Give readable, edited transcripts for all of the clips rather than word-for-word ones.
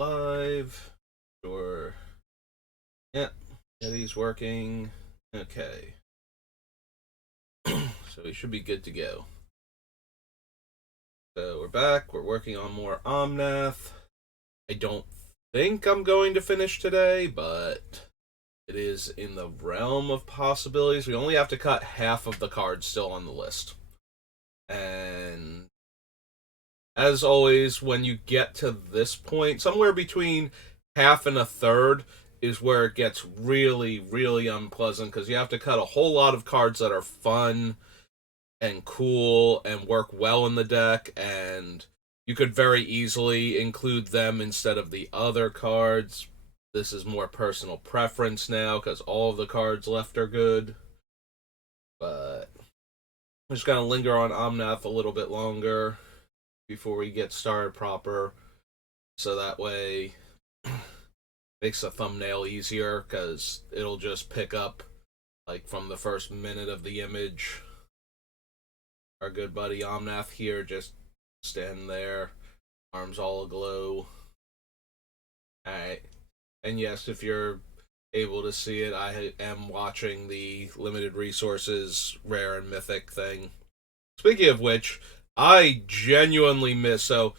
live. Sure. Yeah. Eddie's working. Okay. So we should be good to go. So we're back. We're working on more Omnath. I don't think I'm going to finish today, but it is in the realm of possibilities. We only have to cut half of the cards still on the list. And as always, when you get to this point, somewhere between half and a third is where it gets really, really unpleasant because you have to cut a whole lot of cards that are fun and cool and work well in the deck, and you could very easily include them instead of the other cards. This is more personal preference now because all of the cards left are good. But I'm just going to linger on Omnath a little bit longer before we get started proper, so that way makes the thumbnail easier because it'll just pick up like from the first minute of the image. Our good buddy Omnath here just standing there, arms all aglow. Alright. And yes, if you're able to see it, I am watching the limited resources rare and mythic thing. Speaking of which, I genuinely miss. So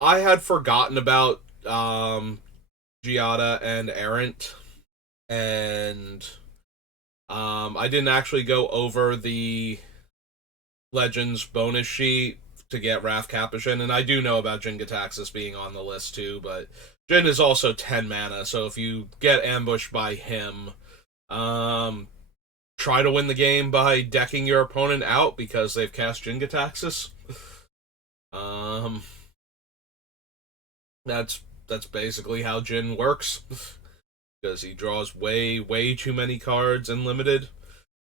I had forgotten about Giada and Errant, and I didn't actually go over the Legends bonus sheet to get Wrath Capuchin, and I do know about Jin Gitaxias being on the list too, but Jin is also 10 mana, so if you get ambushed by him, try to win the game by decking your opponent out because they've cast Jin Gitaxias. That's basically how Jin works, because he draws way too many cards in limited,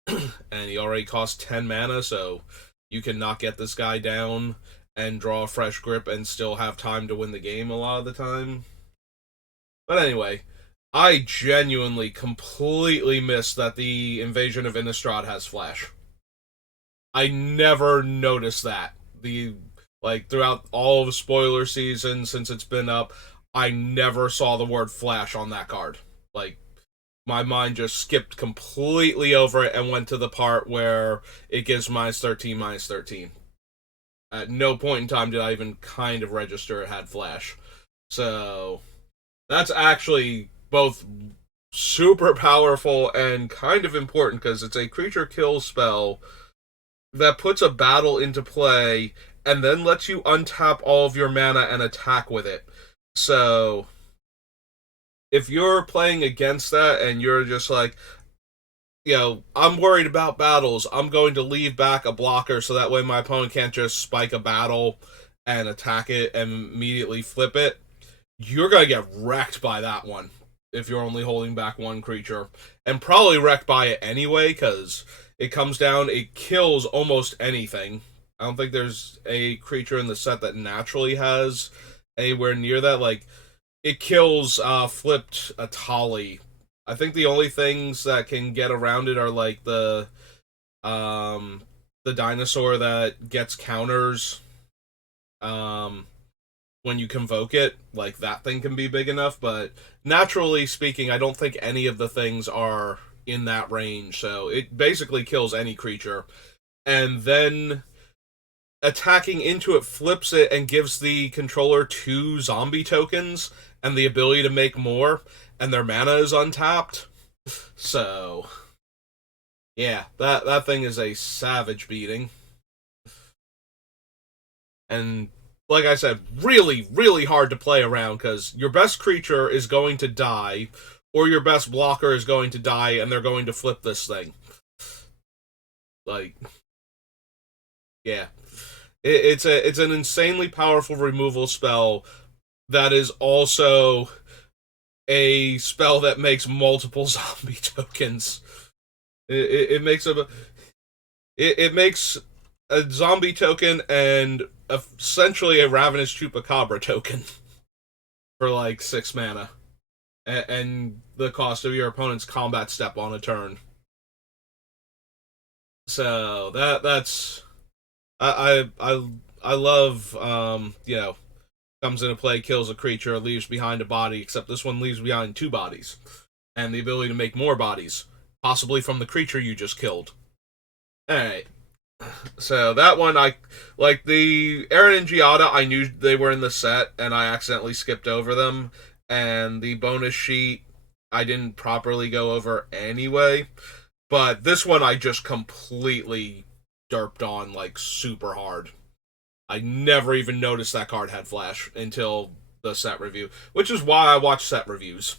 and he already costs 10 mana, so you can not get this guy down and draw a fresh grip and still have time to win the game a lot of the time. But anyway, I genuinely completely missed that the Invasion of Innistrad has Flash. I never noticed that. Throughout all of spoiler season since it's been up, I never saw the word Flash on that card. Like, my mind just skipped completely over it and went to the part where it gives -13, -13. At no point in time did I even kind of register it had Flash. So, that's actually both super powerful and kind of important because it's a creature kill spell that puts a battle into play and then lets you untap all of your mana and attack with it. So, if you're playing against that and you're just like, I'm worried about battles, I'm going to leave back a blocker so that way my opponent can't just spike a battle and attack it and immediately flip it, you're going to get wrecked by that one if you're only holding back one creature. And probably wrecked by it anyway, because it comes down, it kills almost anything. I don't think there's a creature in the set that naturally has anywhere near that. Like, it kills flipped Atali. I think the only things that can get around it are like the dinosaur that gets counters when you convoke it. Like, that thing can be big enough, but naturally speaking, I don't think any of the things are in that range. So it basically kills any creature, and then attacking into it flips it and gives the controller 2 zombie tokens and the ability to make more, and their mana is untapped. So, yeah, that thing is a savage beating. And, like I said, really hard to play around, because your best creature is going to die, or your best blocker is going to die, and they're going to flip this thing. Like, yeah. It's an insanely powerful removal spell that is also a spell that makes multiple zombie tokens. It makes it makes a zombie token and essentially a Ravenous Chupacabra token for like 6 mana, and the cost of your opponent's combat step on a turn. So that's I love comes into play, kills a creature, leaves behind a body, except this one leaves behind 2 bodies. And the ability to make more bodies, possibly from the creature you just killed. Alright. So that one, I like the Aaron and Giada. I knew they were in the set, and I accidentally skipped over them. And the bonus sheet, I didn't properly go over anyway. But this one, I just completely derped on like super hard. I never even noticed that card had flash until the set review, which is why I watch set reviews.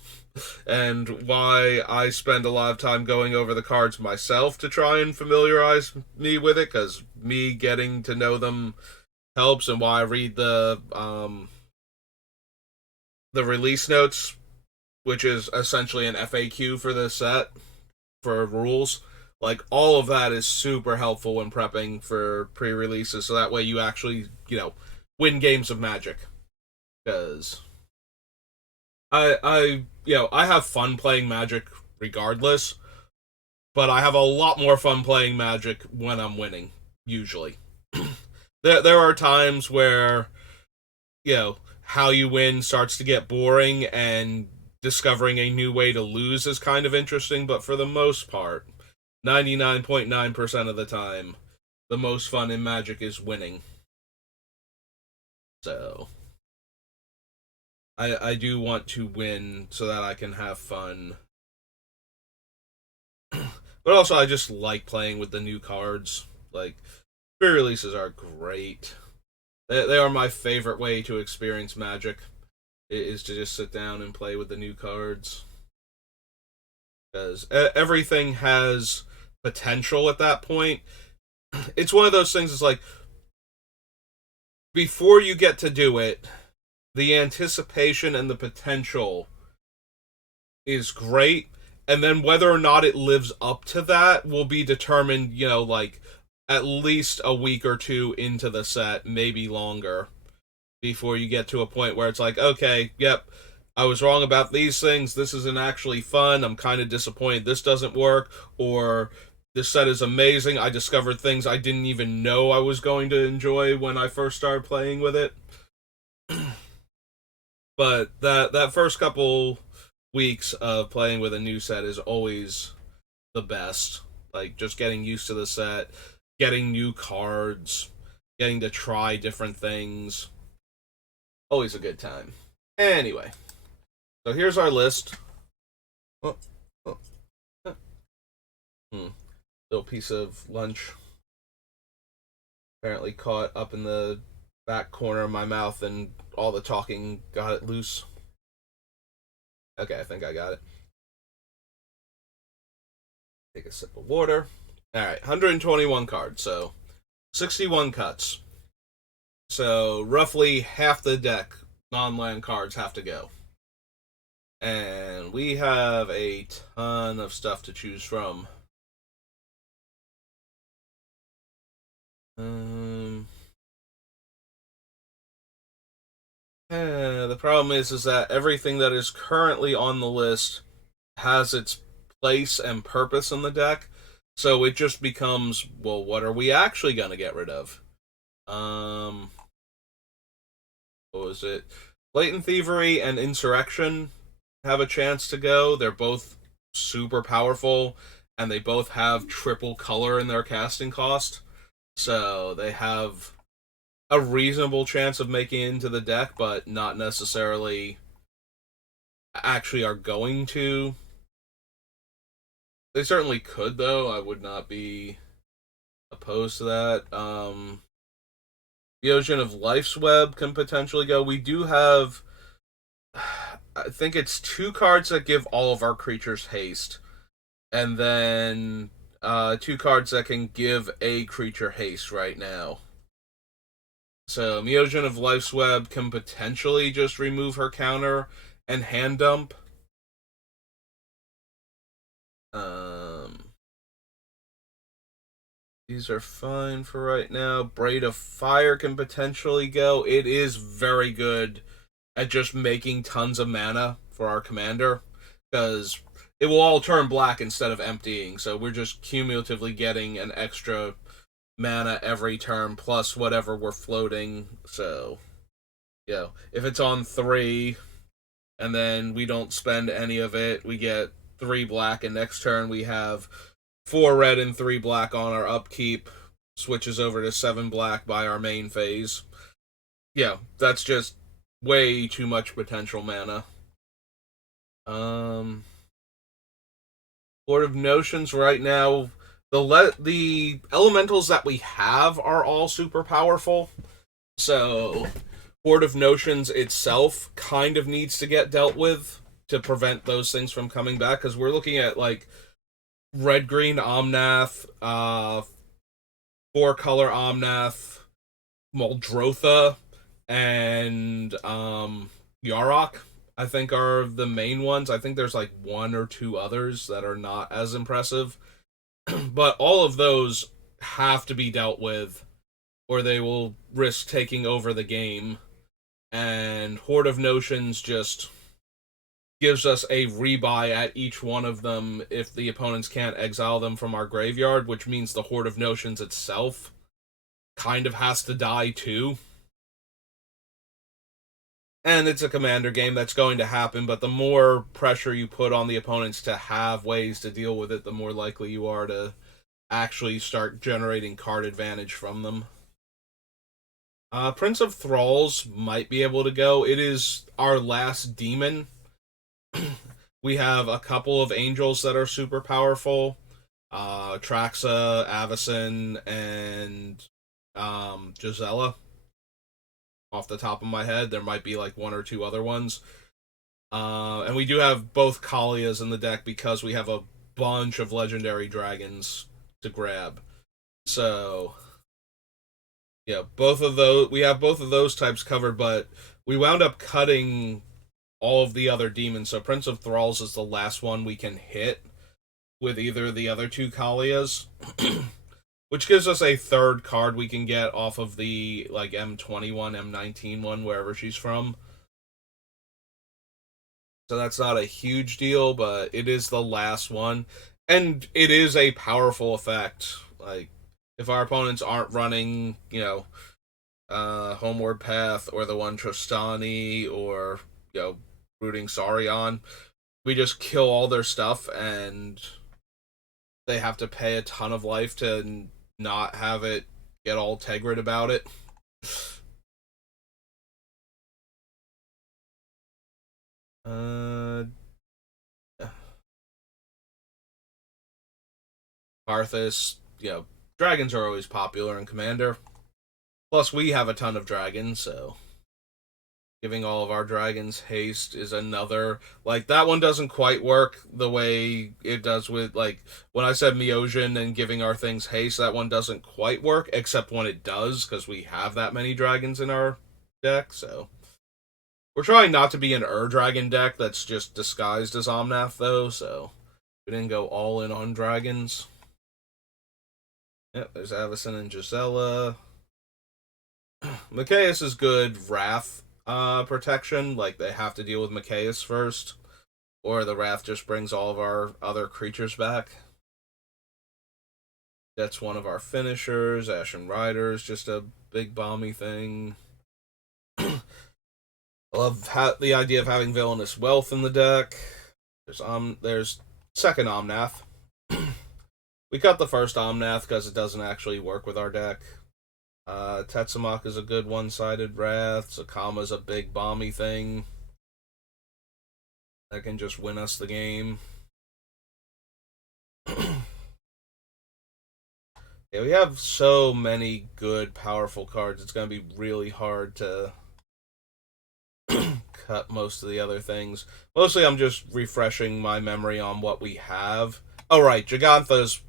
And why I spend a lot of time going over the cards myself to try and familiarize me with it, because me getting to know them helps, and why I read the release notes, which is essentially an FAQ for this set for rules. Like, all of that is super helpful when prepping for pre-releases, so that way you actually, win games of Magic. Because I have fun playing Magic regardless, but I have a lot more fun playing Magic when I'm winning, usually. There are times where, how you win starts to get boring, and discovering a new way to lose is kind of interesting, but for the most part, 99.9% of the time, the most fun in Magic is winning. So I do want to win so that I can have fun. But also, I just like playing with the new cards. Like, pre-releases are great. They are my favorite way to experience Magic, is to just sit down and play with the new cards. Because everything has potential at that point. It's one of those things, it's like, before you get to do it, the anticipation and the potential is great, and then whether or not it lives up to that will be determined, like, at least a week or two into the set, maybe longer, before you get to a point where it's like, okay, yep, I was wrong about these things, this isn't actually fun, I'm kind of disappointed this doesn't work, or this set is amazing, I discovered things I didn't even know I was going to enjoy when I first started playing with it. But that first couple weeks of playing with a new set is always the best. Like, just getting used to the set, getting new cards, getting to try different things. Always a good time. Anyway, so here's our list. Oh, oh, Little piece of lunch. Apparently caught up in the back corner of my mouth, and all the talking got it loose. Okay, I think I got it. Take a sip of water. Alright, 121 cards, so 61 cuts. So roughly half the deck, non-land cards, have to go. And we have a ton of stuff to choose from. The problem is that everything that is currently on the list has its place and purpose in the deck, so it just becomes, well, what are we actually going to get rid of? What was it? Blatant Thievery and Insurrection have a chance to go. They're both super powerful, and they both have triple color in their casting cost, so they have a reasonable chance of making it into the deck, but not necessarily actually are going to. They certainly could, though. I would not be opposed to that. The Ocean of Life's Web can potentially go. We do have, I think it's 2 cards that give all of our creatures haste, and then 2 cards that can give a creature haste right now. So Meogen of Life's Web can potentially just remove her counter and hand dump. These are fine for right now. Braid of Fire can potentially go. It is very good at just making tons of mana for our commander, because it will all turn black instead of emptying, so we're just cumulatively getting an extra mana every turn, plus whatever we're floating, so if it's on 3 and then we don't spend any of it, we get 3 black, and next turn we have 4 red and 3 black on our upkeep, switches over to 7 black by our main phase. That's just way too much potential mana. Board of Notions right now, the elementals that we have are all super powerful. So, Board of Notions itself kind of needs to get dealt with to prevent those things from coming back, because we're looking at like red green Omnath, 4-color Omnath, Muldrotha, and Yarok, I think, are the main ones. I think there's like 1 or 2 others that are not as impressive. But all of those have to be dealt with, or they will risk taking over the game. And Horde of Notions just gives us a rebuy at each one of them if the opponents can't exile them from our graveyard, which means the Horde of Notions itself kind of has to die too. And it's a commander game, that's going to happen, but the more pressure you put on the opponents to have ways to deal with it, the more likely you are to actually start generating card advantage from them. Prince of Thralls might be able to go. It is our last demon. We have a couple of angels that are super powerful. Traxa, Avacyn, and Gisela. Off the top of my head, there might be like 1 or 2 other ones. And we do have both Kalias in the deck because we have a bunch of legendary dragons to grab. So, both of those, we have both of those types covered, but we wound up cutting all of the other demons. So Prince of Thralls is the last one we can hit with either of the other 2 Kalias. Which gives us a 3rd card we can get off of the like M21, M19 one, wherever she's from. So that's not a huge deal, but it is the last one. And it is a powerful effect. Like, if our opponents aren't running, Homeward Path or the one Trostani or, Brooding Saurion, we just kill all their stuff and they have to pay a ton of life to not have it get all Tegrid about it. Arthas, dragons are always popular in Commander. Plus, we have a ton of dragons, so giving all of our dragons haste is another. Like, that one doesn't quite work the way it does with, like, when I said Miosian and giving our things haste, that one doesn't quite work, except when it does, because we have that many dragons in our deck, so. We're trying not to be an Dragon deck that's just disguised as Omnath, though, so we didn't go all in on dragons. Yep, there's Avacyn and Gisela. Mikaeus is good Wrath protection. Like, they have to deal with Mikaeus first, or the Wrath just brings all of our other creatures back. That's one of our finishers. Ashen Rider is just a big bomby thing. I love the idea of having Villainous Wealth in the deck. There's second Omnath. We cut the first Omnath because it doesn't actually work with our deck. Tetsamok is a good one-sided Wrath. Sakama's a big bomby thing that can just win us the game. Yeah, we have so many good, powerful cards. It's going to be really hard to cut most of the other things. Mostly I'm just refreshing my memory on what we have. Oh, right. Jegantha's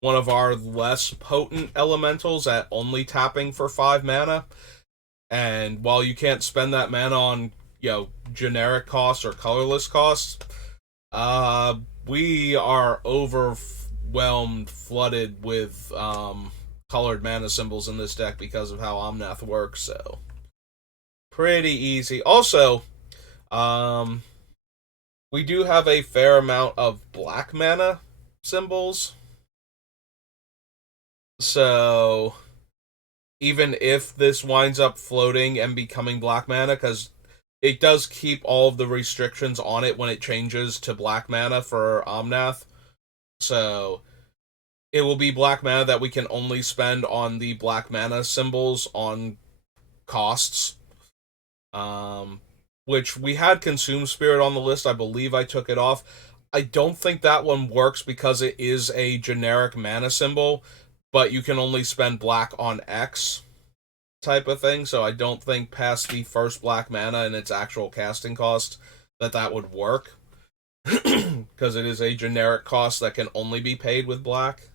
one of our less potent elementals at only tapping for 5 mana. And while you can't spend that mana on, generic costs or colorless costs, we are overwhelmed, flooded with colored mana symbols in this deck because of how Omnath works, so pretty easy. Also, we do have a fair amount of black mana symbols. So even if this winds up floating and becoming black mana, because it does keep all of the restrictions on it when it changes to black mana for Omnath. So it will be black mana that we can only spend on the black mana symbols on costs. Um, which we had Consume Spirit on the list. I believe I took it off. I don't think that one works because it is a generic mana symbol, but you can only spend black on X type of thing. So I don't think past the first black mana and its actual casting cost that would work because it is a generic cost that can only be paid with black.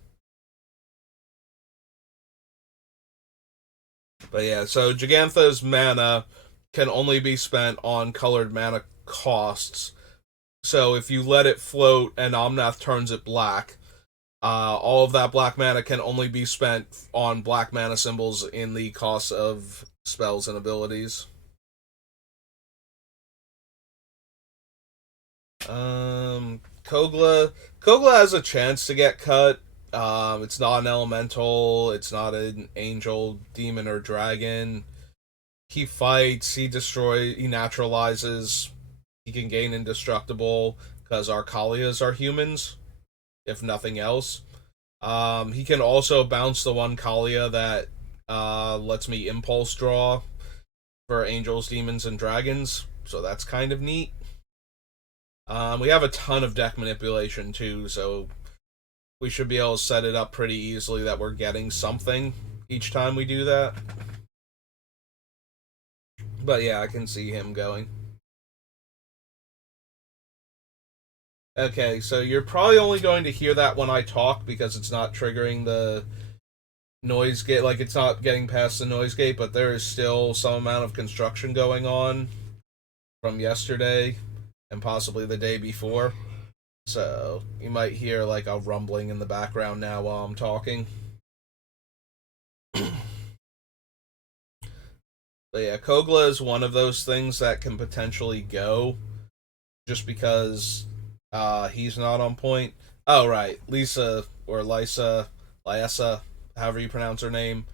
But yeah, so Gigantha's mana can only be spent on colored mana costs. So if you let it float and Omnath turns it black, all of that black mana can only be spent on black mana symbols in the cost of spells and abilities. Kogla has a chance to get cut. It's not an elemental. It's not an angel, demon, or dragon. He fights. He destroys. He naturalizes. He can gain indestructible because our Kalias are humans, if nothing else. He can also bounce the one Kalia that lets me impulse draw for angels, demons, and dragons. So that's kind of neat. We have a ton of deck manipulation too, so we should be able to set it up pretty easily that we're getting something each time we do that. But yeah, I can see him going. Okay, so you're probably only going to hear that when I talk because it's not triggering the noise gate, like it's not getting past the noise gate, but there is still some amount of construction going on from yesterday and possibly the day before. So you might hear like a rumbling in the background now while I'm talking. But yeah, Kogla is one of those things that can potentially go just because he's not on point. Oh right, Lisa or Lysa, however you pronounce her name,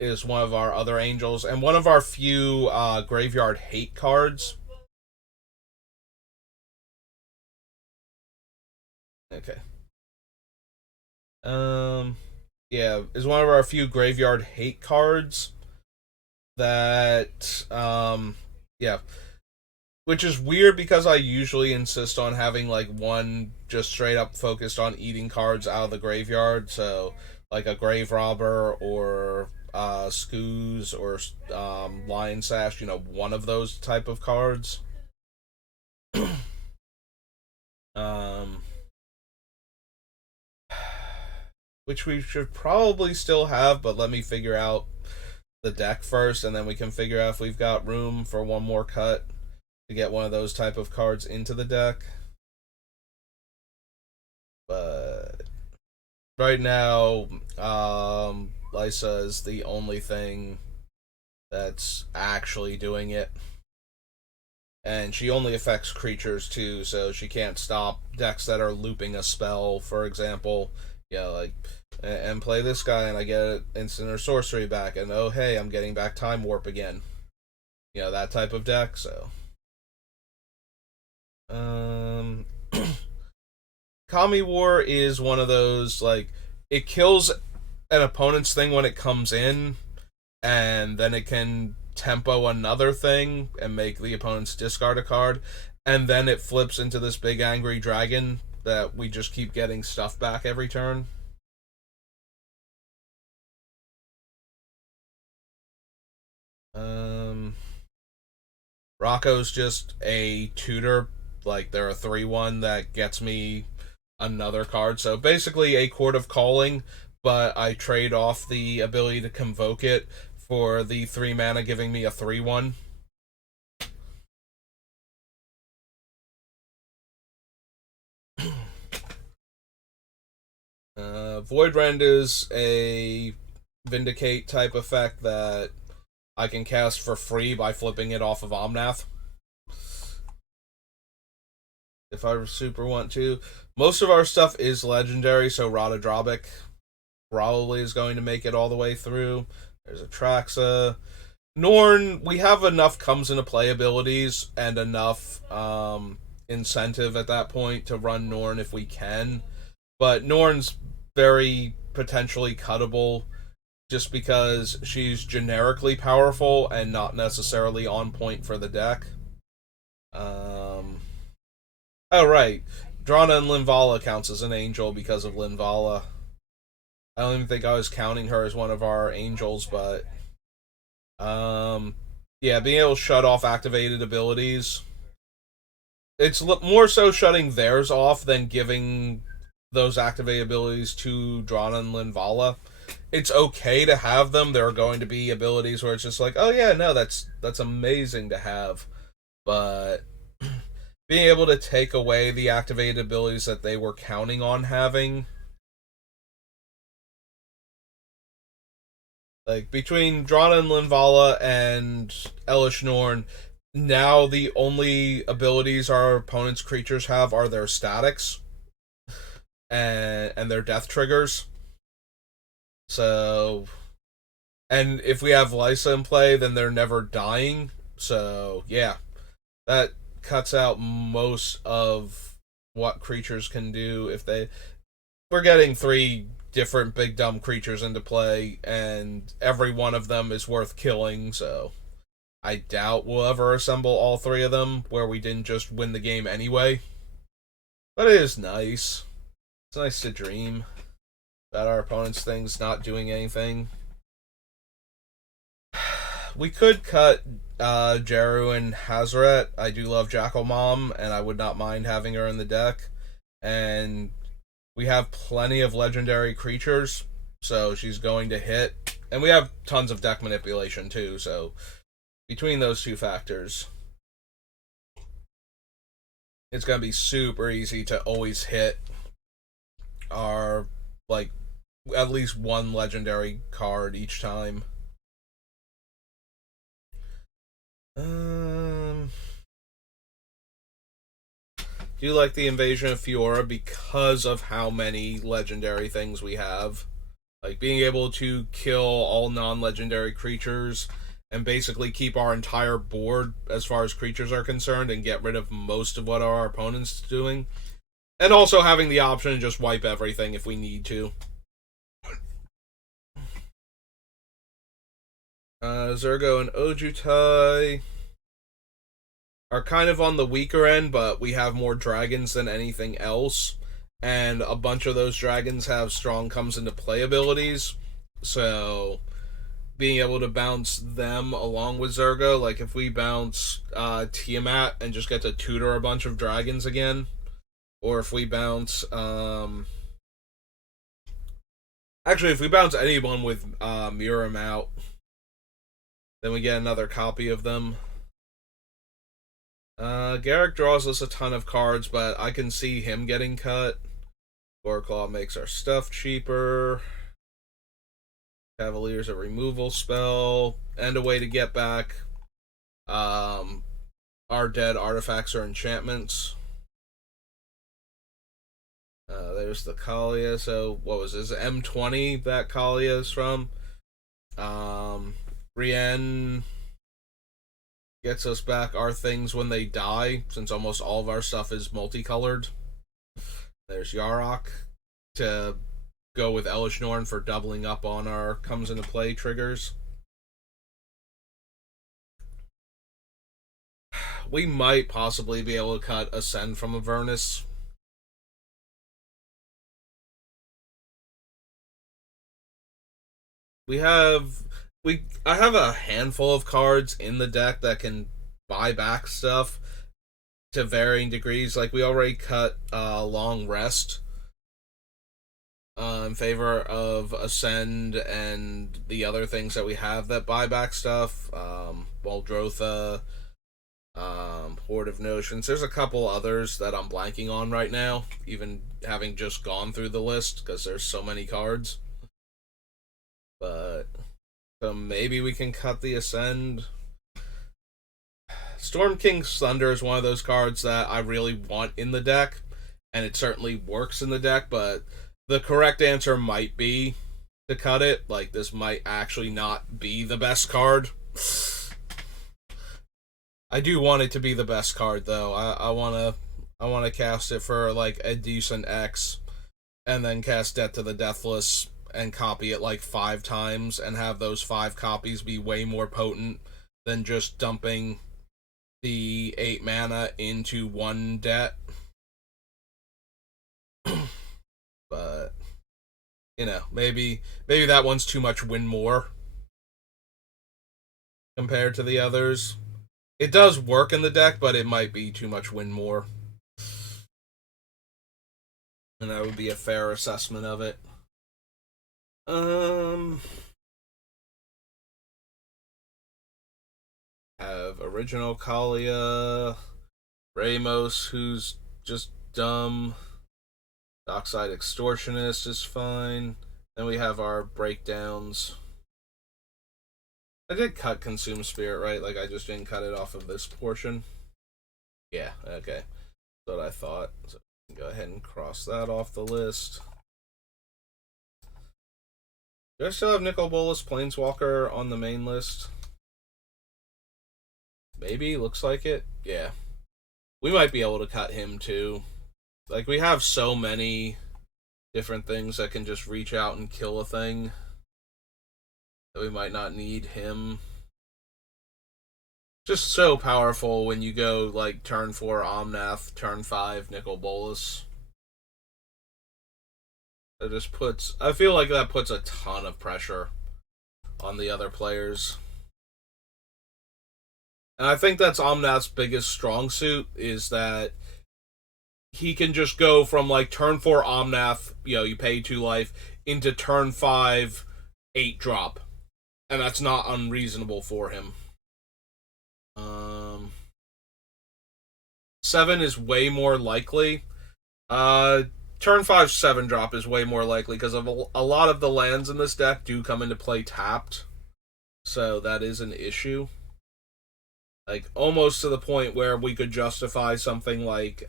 is one of our other angels and one of our few graveyard hate cards. Okay. Um, yeah, is one of our few graveyard hate cards that yeah, which is weird because I usually insist on having like one just straight up focused on eating cards out of the graveyard. So like a grave robber or Scoos or Lion Sash, one of those type of cards. um, which we should probably still have, but let me figure out the deck first, and then we can figure out if we've got room for one more cut to get one of those type of cards into the deck. But right now, Lysa is the only thing that's actually doing it. And she only affects creatures too, so she can't stop decks that are looping a spell, for example. Yeah, like, and play this guy and I get instant or sorcery back, and oh hey, I'm getting back Time Warp again. That type of deck, so. Um, Kami War is one of those, like, it kills an opponent's thing when it comes in, and then it can tempo another thing and make the opponents discard a card, and then it flips into this big angry dragon that we just keep getting stuff back every turn. Um, Rocco's just a tutor, like they're a 3/1 that gets me another card. So basically a Court of Calling, but I trade off the ability to convoke it for the 3 mana giving me a 3/1. Voidrend is a Vindicate type effect that I can cast for free by flipping it off of Omnath. If I super want to. Most of our stuff is legendary, so Rada Drobic probably is going to make it all the way through. There's Atraxa. Norn, we have enough comes into play abilities and enough incentive at that point to run Norn if we can. But Norn's very potentially cuttable just because she's generically powerful and not necessarily on point for the deck. Oh, right. Drana and Linvala counts as an angel because of Linvala. I don't even think I was counting her as one of our angels, but yeah, being able to shut off activated abilities. It's more so shutting theirs off than giving those activated abilities to Drana and Linvala. It's okay to have them. There are going to be abilities where it's just like, oh yeah, no, that's amazing to have. But being able to take away the activated abilities that they were counting on having, like between Drana and Linvala and Elish Norn, now the only abilities our opponent's creatures have are their statics and their death triggers. So, and if we have Lysa in play, then they're never dying. So, yeah, that cuts out most of what creatures can do if they. We're getting 3 different big dumb creatures into play, and every one of them is worth killing, so I doubt we'll ever assemble all 3 of them where we didn't just win the game anyway. But it is nice. It's nice to dream that our opponent's thing's not doing anything. We could cut Jeru and Hazaret. I do love Jackal Mom, and I would not mind having her in the deck. And we have plenty of legendary creatures, so she's going to hit. And we have tons of deck manipulation, too, so between those 2 factors, it's going to be super easy to always hit our, like, at least 1 legendary card each time. Do you like the invasion of Fiora because of how many legendary things we have? Like, being able to kill all non-legendary creatures and basically keep our entire board as far as creatures are concerned and get rid of most of what our opponent's doing. And also having the option to just wipe everything if we need to. Zergo and Ojutai are kind of on the weaker end, but we have more dragons than anything else. And a bunch of those dragons have strong comes into play abilities. So being able to bounce them along with Zergo, like if we bounce Tiamat and just get to tutor a bunch of dragons again, or if we bounce actually if we bounce anyone with Miram out, then we get another copy of them. Garrick draws us a ton of cards, but I can see him getting cut. Goreclaw makes our stuff cheaper. Cavalier's a removal spell, and a way to get back our dead artifacts or enchantments. There's the Kalia. So what was this? M20 that Kalia is from. Rien gets us back our things when they die, since almost all of our stuff is multicolored. There's Yarok to go with Elish Norn for doubling up on our comes into play triggers. We might possibly be able to cut Ascend from Avernus. I have a handful of cards in the deck that can buy back stuff to varying degrees. Like, we already cut Long Rest in favor of Ascend and the other things that we have that buy back stuff. Waldrotha, Horde of Notions. There's a couple others that I'm blanking on right now, even having just gone through the list, because there's so many cards. But so maybe we can cut the Ascend. Storm King's Thunder is one of those cards that I really want in the deck, and it certainly works in the deck, but the correct answer might be to cut it. Like, this might actually not be the best card. I do want it to be the best card, though. I wanna cast it for like a decent X, and then cast Debt to the Deathless and copy it like 5 times, and have those 5 copies be way more potent than just dumping the 8 mana into 1 debt. But maybe that one's too much win more compared to the others. It does work in the deck, but it might be too much win more. And that would be a fair assessment of it. Have original Kalia, Ramos, who's just dumb. Dockside Extortionist is fine. Then we have our breakdowns. I did cut Consume Spirit, right? Like, I just didn't cut it off of this portion. Yeah, okay. That's what I thought. So go ahead and cross that off the list. Do I still have Nicol Bolas Planeswalker on the main list? Maybe, looks like it. Yeah. We might be able to cut him too. Like, we have so many different things that can just reach out and kill a thing that we might not need him. Just so powerful when you go like turn 4 Omnath, turn 5 Nicol Bolas. It just puts, I feel like that puts a ton of pressure on the other players. And I think that's Omnath's biggest strong suit, is that he can just go from like turn 4 Omnath, you pay 2 life, into turn 5 8 drop. And that's not unreasonable for him. 7 is way more likely. Turn 5 7 drop is way more likely because of a lot of the lands in this deck do come into play tapped. So that is an issue. Like, almost to the point where we could justify something like,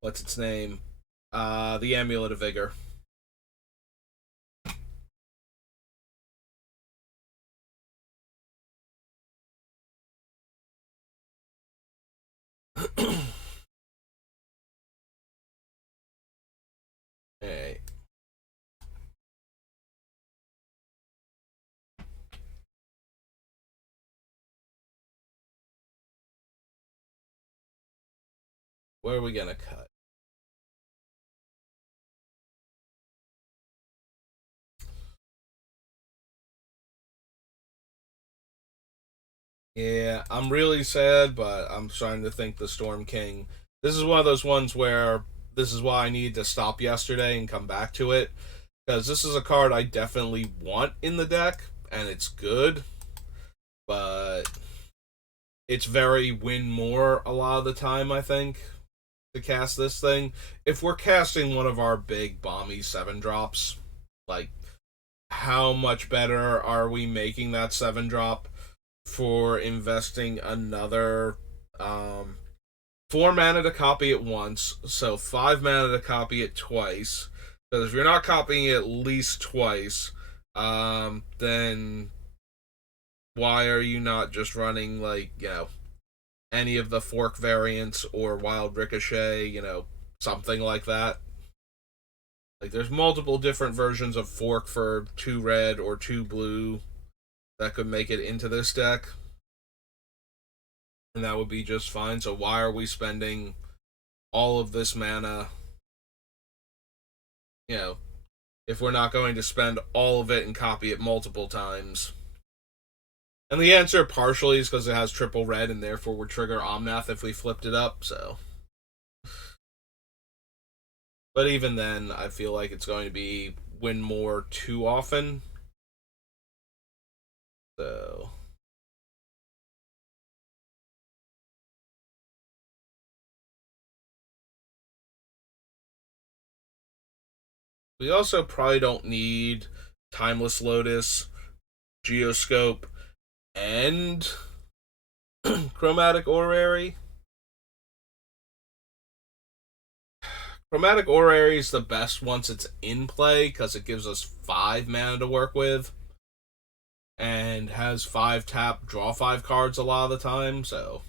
what's its name? The Amulet of Vigor. Alright. Where are we gonna cut? Yeah, I'm really sad, but I'm starting to think the Storm King. This is one of those ones where this is why I need to stop yesterday and come back to it. Because this is a card I definitely want in the deck, and it's good. But it's very win more a lot of the time, I think, to cast this thing. If we're casting one of our big bomby 7 drops, like, how much better are we making that 7 drop for investing another 4 mana to copy it once, so 5 mana to copy it twice? Because if you're not copying it at least twice, then why are you not just running, like, any of the Fork variants or Wild Ricochet, something like that? Like, there's multiple different versions of Fork for 2 red or 2 blue that could make it into this deck. And that would be just fine. So why are we spending all of this mana, if we're not going to spend all of it and copy it multiple times? And the answer partially is because it has triple red and therefore would trigger Omnath if we flipped it up, so. But even then, I feel like it's going to be win more too often. So. We also probably don't need Timeless Lotus, Geoscope, and Chromatic Orrery. Chromatic Orrery is the best once it's in play because it gives us 5 mana to work with and has 5 tap, draw 5 cards a lot of the time, so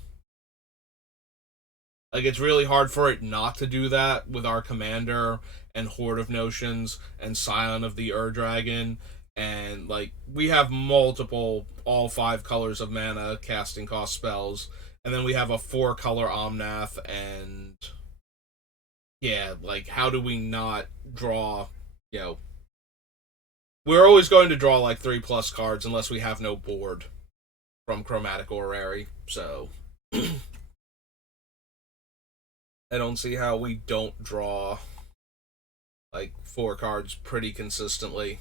like it's really hard for it not to do that with our commander and Horde of Notions and Scion of the Ur-Dragon, and like we have multiple all 5 colors of mana casting cost spells, and then we have a 4-color Omnath, and yeah, like how do we not draw, you know, we're always going to draw like 3+ cards unless we have no board from Chromatic Orrery, so I don't see how we don't draw like 4 cards pretty consistently.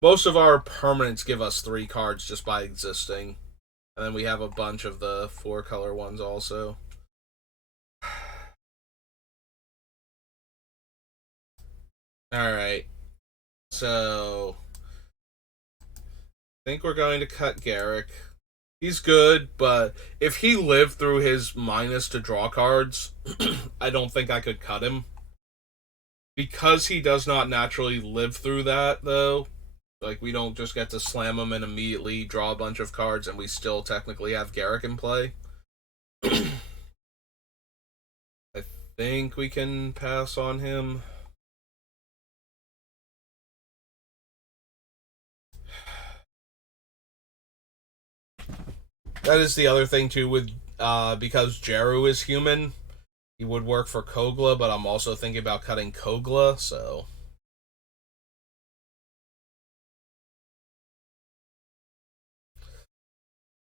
Most of our permanents give us 3 cards just by existing, and then we have a bunch of the 4-color ones also. Alright, so I think we're going to cut Garrick. He's good, but if he lived through his minus to draw cards, I don't think I could cut him. Because he does not naturally live through that, though, like we don't just get to slam him and immediately draw a bunch of cards and we still technically have Garrick in play. I think we can pass on him. That is the other thing too with because Jeru is human, he would work for Kogla, but I'm also thinking about cutting Kogla, so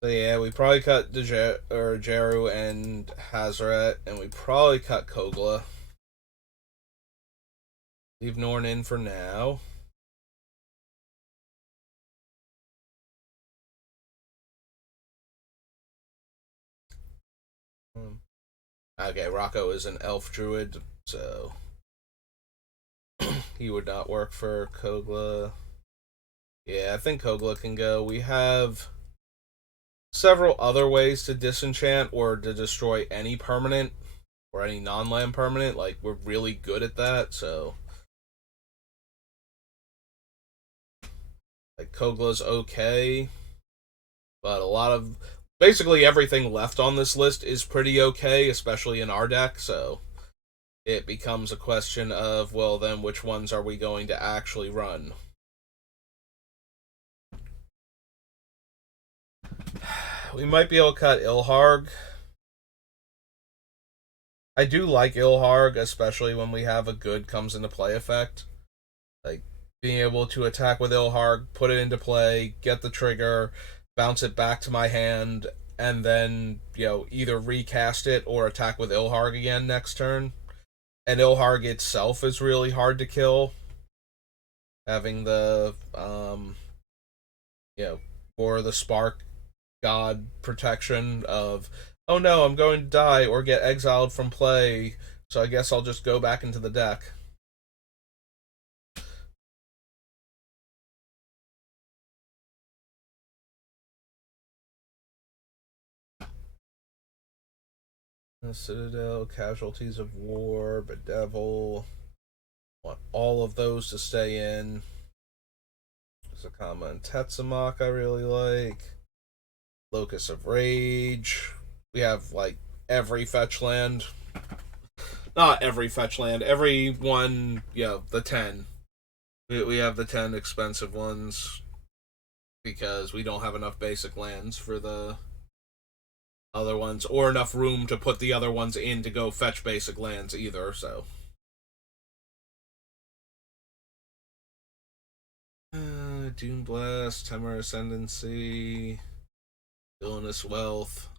yeah, we probably cut Jeru and Hazaret, and we probably cut Kogla. Leave Norn in for now. Okay, Rocco is an elf druid, so he would not work for Kogla. Yeah, I think Kogla can go. We have several other ways to disenchant or to destroy any permanent or any non-land permanent. Like, we're really good at that, so like Kogla's okay, but a lot of basically everything left on this list is pretty okay, especially in our deck, so it becomes a question of, well, then which ones are we going to actually run? We might be able to cut Ilharg. I do like Ilharg, especially when we have a good comes into play effect. Like, being able to attack with Ilharg, put it into play, get the trigger, bounce it back to my hand, and then, you know, either recast it or attack with Ilharg again next turn. And Ilharg itself is really hard to kill. Having the, you know, for the Spark God protection of, oh no, I'm going to die or get exiled from play, so I guess I'll just go back into the deck. The Citadel, Casualties of War, Bedevil. Want all of those to stay in. There's a comma in Tetsamok I really like. Locus of Rage. We have like every fetch land. Not every fetch land. Every one, you know, the 10. We have the 10 expensive ones because we don't have enough basic lands for the other ones, or enough room to put the other ones in to go fetch basic lands either, so. Dune Blast, Temur Ascendancy, Villainous Wealth.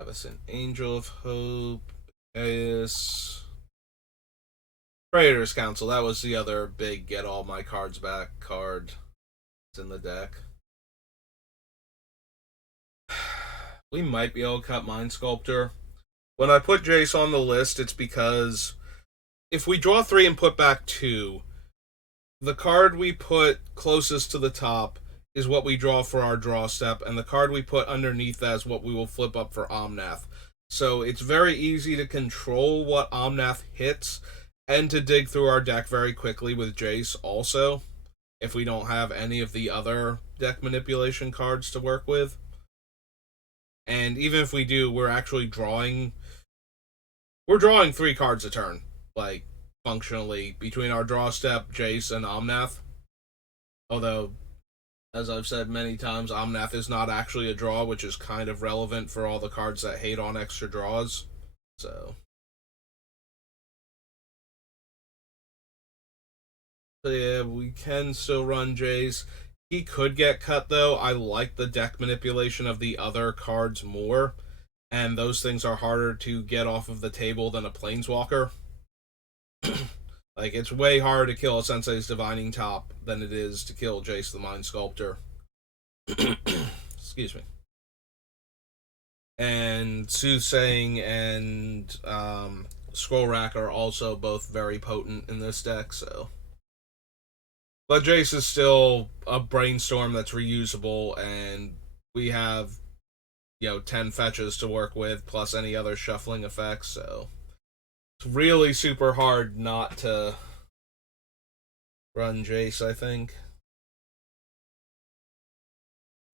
Avacyn, Angel of Hope, Gaius, Praetor's Council. That was the other big get all my cards back card. It's in the deck. We might be able to cut Mind Sculptor. When I put Jace on the list, it's because if we draw 3 and put back 2, the card we put closest to the top is what we draw for our draw step, and the card we put underneath that is what we will flip up for Omnath. So it's very easy to control what Omnath hits and to dig through our deck very quickly with Jace also, if we don't have any of the other deck manipulation cards to work with. And even if we do, we're actually drawing 3 cards a turn, like, functionally, between our draw step, Jace, and Omnath. Although, as I've said many times, Omnath is not actually a draw, which is kind of relevant for all the cards that hate on extra draws. So yeah, we can still run Jace. He could get cut, though. I like the deck manipulation of the other cards more, and those things are harder to get off of the table than a Planeswalker. Like, it's way harder to kill a Sensei's Divining Top than it is to kill Jace the Mind Sculptor. Excuse me. And Soothsaying and Scroll Rack are also both very potent in this deck, so. But Jace is still a brainstorm that's reusable, and we have, 10 fetches to work with, plus any other shuffling effects, so it's really super hard not to run Jace, I think.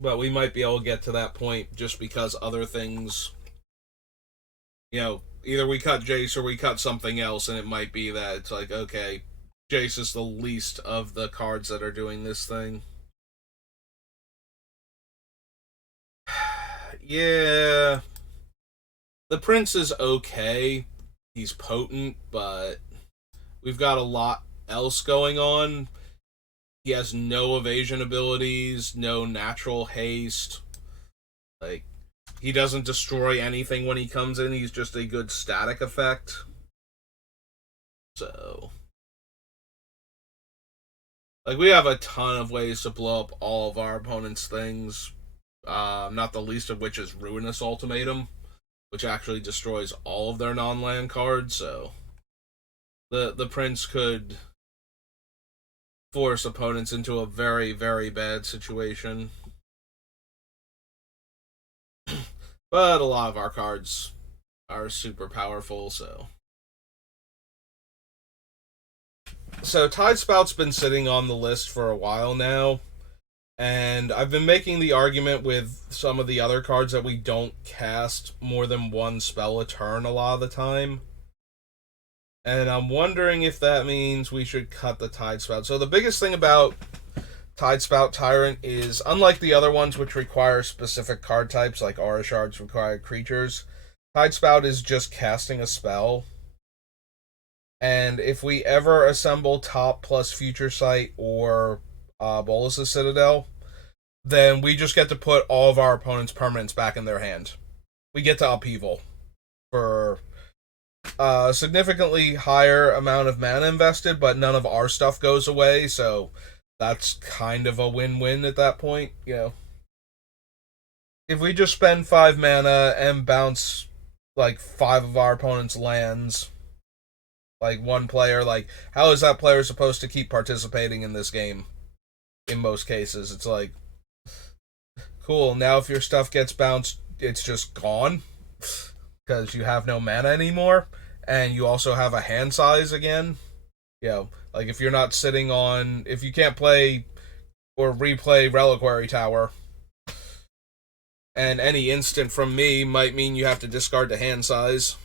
But we might be able to get to that point just because other things, either we cut Jace or we cut something else, and it might be that it's like, okay, Jace is the least of the cards that are doing this thing. Yeah. The Prince is okay. He's potent, but we've got a lot else going on. He has no evasion abilities, no natural haste. Like, he doesn't destroy anything when he comes in. He's just a good static effect. So, like, we have a ton of ways to blow up all of our opponent's things. Not the least of which is Ruinous Ultimatum, which actually destroys all of their non-land cards, so the Prince could force opponents into a very, very bad situation. But a lot of our cards are super powerful, so. So Tidespout's been sitting on the list for a while now, and I've been making the argument with some of the other cards that we don't cast more than one spell a turn a lot of the time. And I'm wondering if that means we should cut the Tidespout. So the biggest thing about Tidespout Tyrant is, unlike the other ones which require specific card types, like Aura Shards require creatures, Tidespout is just casting a spell. And if we ever assemble Top plus Future Sight or Bolas' Citadel, then we just get to put all of our opponent's permanents back in their hand. We get to upheaval for a significantly higher amount of mana invested, but none of our stuff goes away, so that's kind of a win-win at that point, If we just spend 5 mana and bounce, like, 5 of our opponent's lands, like, one player, like, how is that player supposed to keep participating in this game? In most cases, it's like, cool, now if your stuff gets bounced, it's just gone, because you have no mana anymore, and you also have a hand size again. Like, if you're not sitting on, if you can't play or replay Reliquary Tower, and any instant from me might mean you have to discard the hand size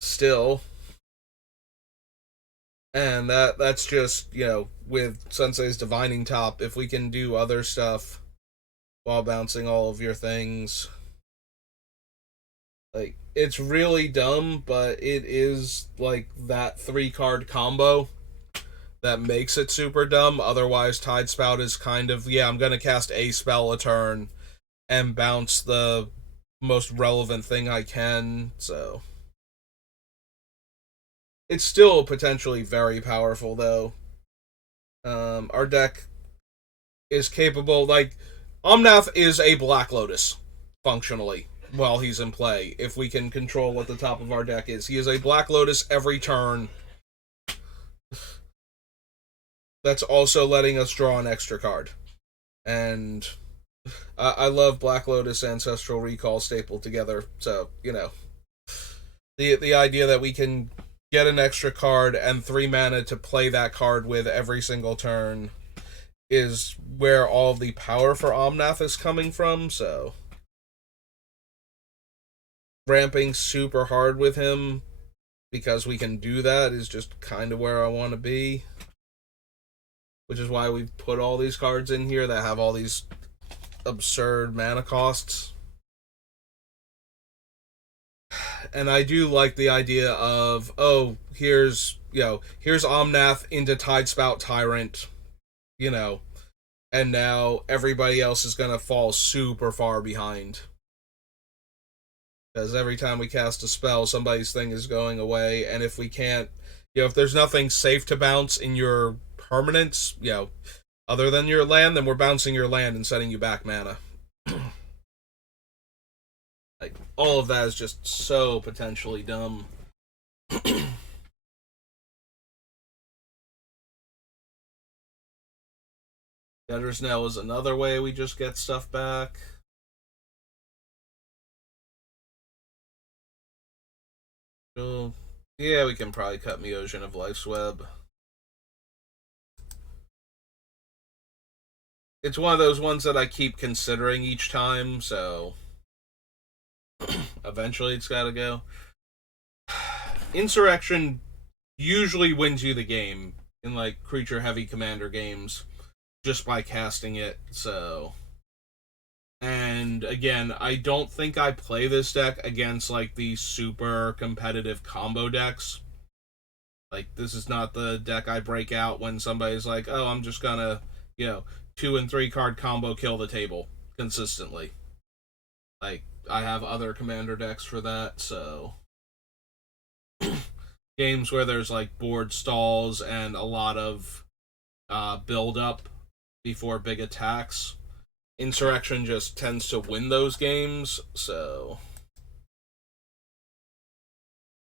still. And that's just, with Sensei's Divining Top, if we can do other stuff while bouncing all of your things. Like, it's really dumb, but it is, like, that 3-card combo that makes it super dumb. Otherwise, Tidespout is kind of, I'm gonna cast a spell a turn and bounce the most relevant thing I can, so. It's still potentially very powerful, though. Our deck is capable, like, Omnath is a Black Lotus, functionally, while he's in play, if we can control what the top of our deck is. He is a Black Lotus every turn. That's also letting us draw an extra card. And I love Black Lotus Ancestral Recall stapled together. So, the idea that we can get an extra card and 3 mana to play that card with every single turn is where all the power for Omnath is coming from. So ramping super hard with him because we can do that is just kind of where I want to be. Which is why we've put all these cards in here that have all these absurd mana costs. And I do like the idea of, oh, here's Omnath into Tidespout Tyrant, and now everybody else is going to fall super far behind. Because every time we cast a spell, somebody's thing is going away, and if we can't, if there's nothing safe to bounce in your permanents, other than your land, then we're bouncing your land and setting you back mana. Like, all of that is just so potentially dumb. Debtor's Knell is another way we just get stuff back. So, yeah, we can probably cut Meosion of Life's Web. It's one of those ones that I keep considering each time, so eventually it's gotta go. Insurrection usually wins you the game in, like, creature-heavy commander games just by casting it, so... And, again, I don't think I play this deck against, like, the super competitive combo decks. Like, this is not the deck I break out when somebody's like, oh, I'm just gonna, 2 and 3 card combo kill the table consistently. Like, I have other commander decks for that, so... Games where there's, like, board stalls and a lot of build-up before big attacks. Insurrection just tends to win those games, so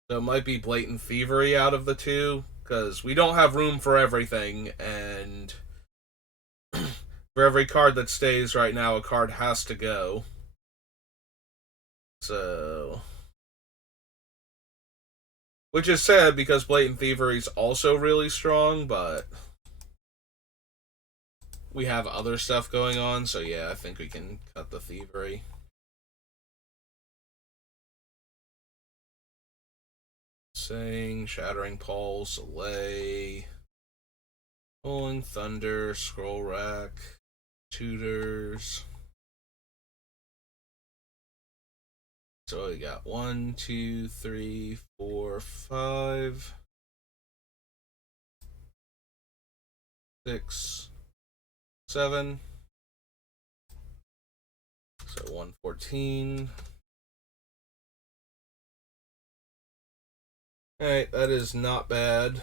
it might be Blatant Thievery out of the two, because we don't have room for everything, and for every card that stays right now, a card has to go. So... Which is sad, because Blatant Thievery is also really strong, but... we have other stuff going on, so yeah, I think we can cut the Thievery. Saying, Shattering Pulse, Allay, Rolling Thunder, Scroll Rack, Tutors. So we got 1, 2, 3, 4, 5, 6, 7. So 114. Alright, that is not bad.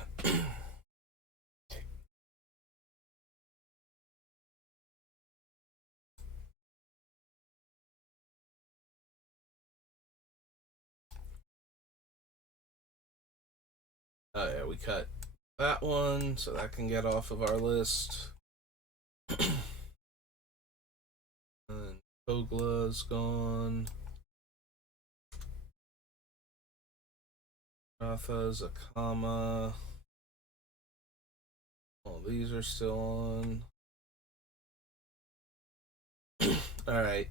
Oh yeah, we cut that one, so that can get off of our list. And Kogla's gone. Ratha's a comma. All these are still on. Alright.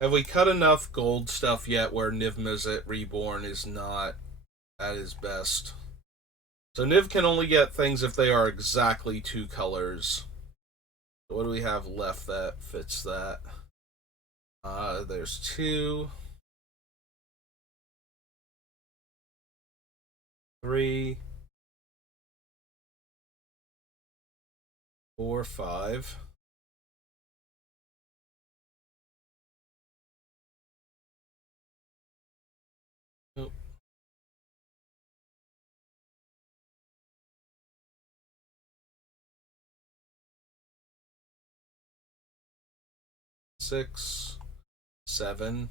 Have we cut enough gold stuff yet where Niv Mizzet Reborn is not at his best? So Niv can only get things if they are exactly 2 colors. So what do we have left that fits that? There's 2. 3. 4, 5. Nope. 6, 7,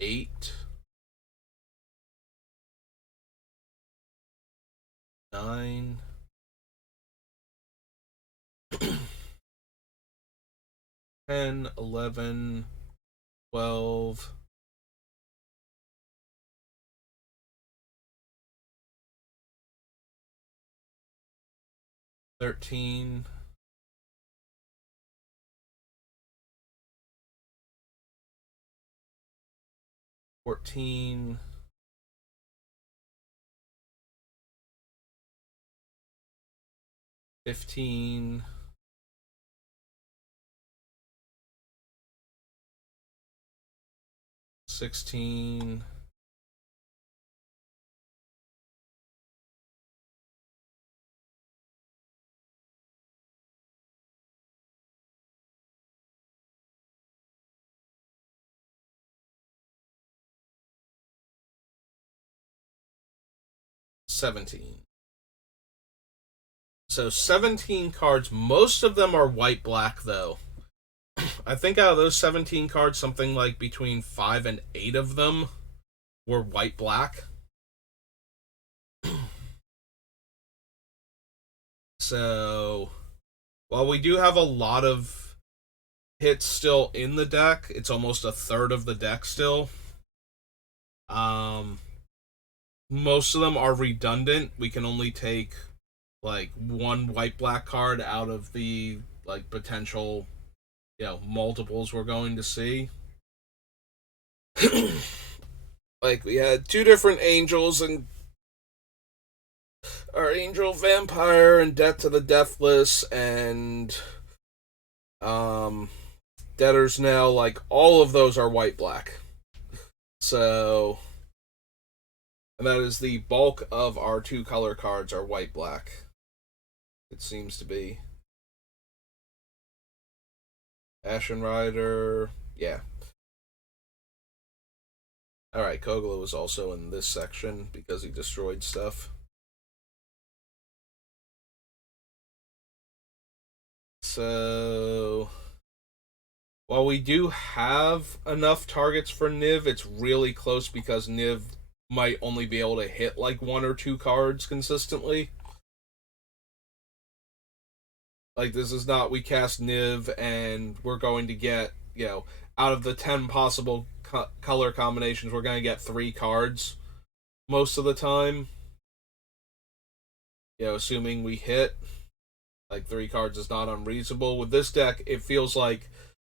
8, 9. 10, 11, 12, 13, 14, 15, 16, 17. So 17 cards. Most of them are white-black, though. I think out of those 17 cards, something like between 5 and 8 of them were white-black. So, while we do have a lot of hits still in the deck, it's almost a third of the deck still. Most of them are redundant. We can only take like one white black card out of the like potential, multiples we're going to see. Like we had two different angels, and our angel vampire and death to the deathless and debtors now, like all of those are white black. So, and that is the bulk of our two color cards are white black. It seems to be. Ashen Rider, yeah. Alright, Kogla was also in this section because he destroyed stuff. So, while we do have enough targets for Niv, it's really close because Niv might only be able to hit like one or two cards consistently. Like, this is not, we cast Niv and we're going to get, out of the 10 possible color combinations, we're going to get 3 cards most of the time. Assuming we hit. Like, 3 cards is not unreasonable. With this deck, it feels like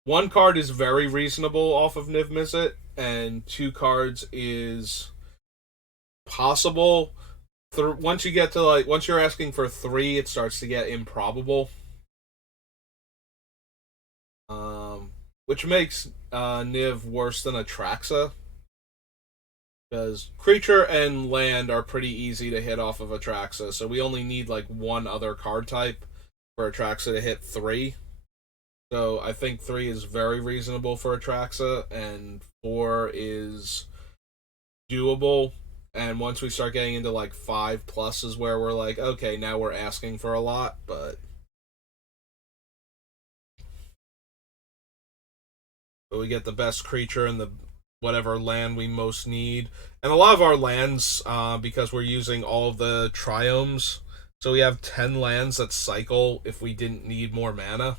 1 card is very reasonable off of Niv Mizzet, and 2 cards is possible. Once you get to, once you're asking for 3, it starts to get improbable. Which makes Niv worse than Atraxa. Because creature and land are pretty easy to hit off of Atraxa, so we only need like 1 other card type for Atraxa to hit 3. So I think 3 is very reasonable for Atraxa, and 4 is doable. And once we start getting into like 5 plus is where we're like, okay, now we're asking for a lot, but we get the best creature and the whatever land we most need. And a lot of our lands, because we're using all of the triomes, so we have 10 lands that cycle if we didn't need more mana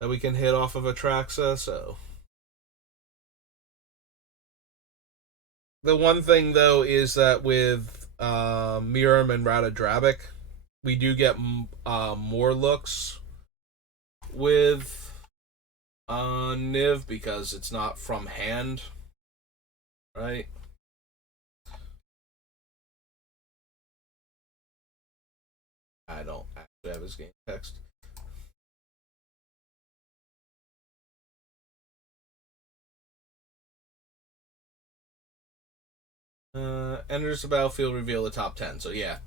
that we can hit off of Atraxa, so. The one thing, though, is that with Miram and Ratadrabik, we do get more looks with Niv because it's not from hand, right? I don't actually have his game text. Enters the battlefield, reveal the top 10. So yeah,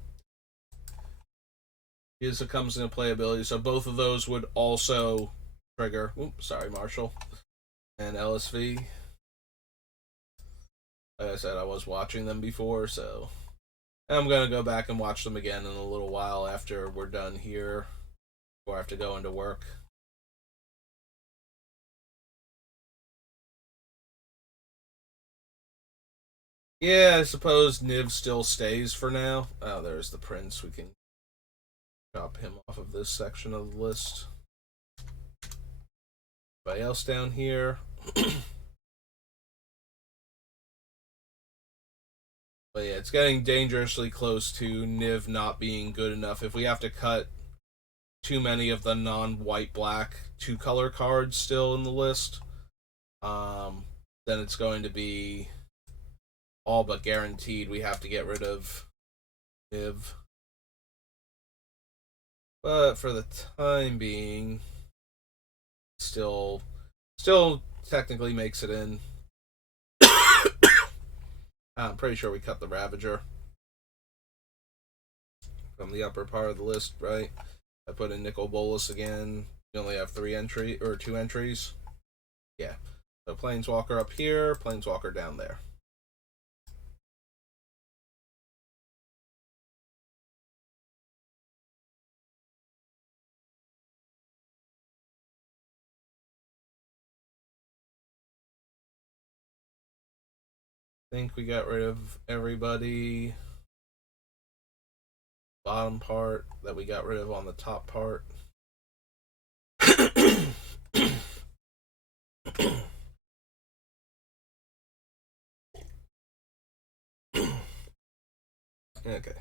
Giza comes into playability. So both of those would also trigger. Oops, sorry, Marshall. And LSV. Like I said, I was watching them before, so I'm gonna go back and watch them again in a little while after we're done here, before I have to go into work. Yeah, I suppose Niv still stays for now. Oh, there's the prince. We can chop him off of this section of the list. Anybody else down here? But yeah, it's getting dangerously close to Niv not being good enough. If we have to cut too many of the non-white black 2-color cards still in the list, then it's going to be all but guaranteed we have to get rid of Niv. But for the time being, still technically makes it in. I'm pretty sure we cut the Ravager from the upper part of the list, right? I put in Nicol Bolas again. You only have 2 entries. Yeah. So Planeswalker up here, Planeswalker down there. I think we got rid of everybody. Bottom part that we got rid of on the top part. Okay.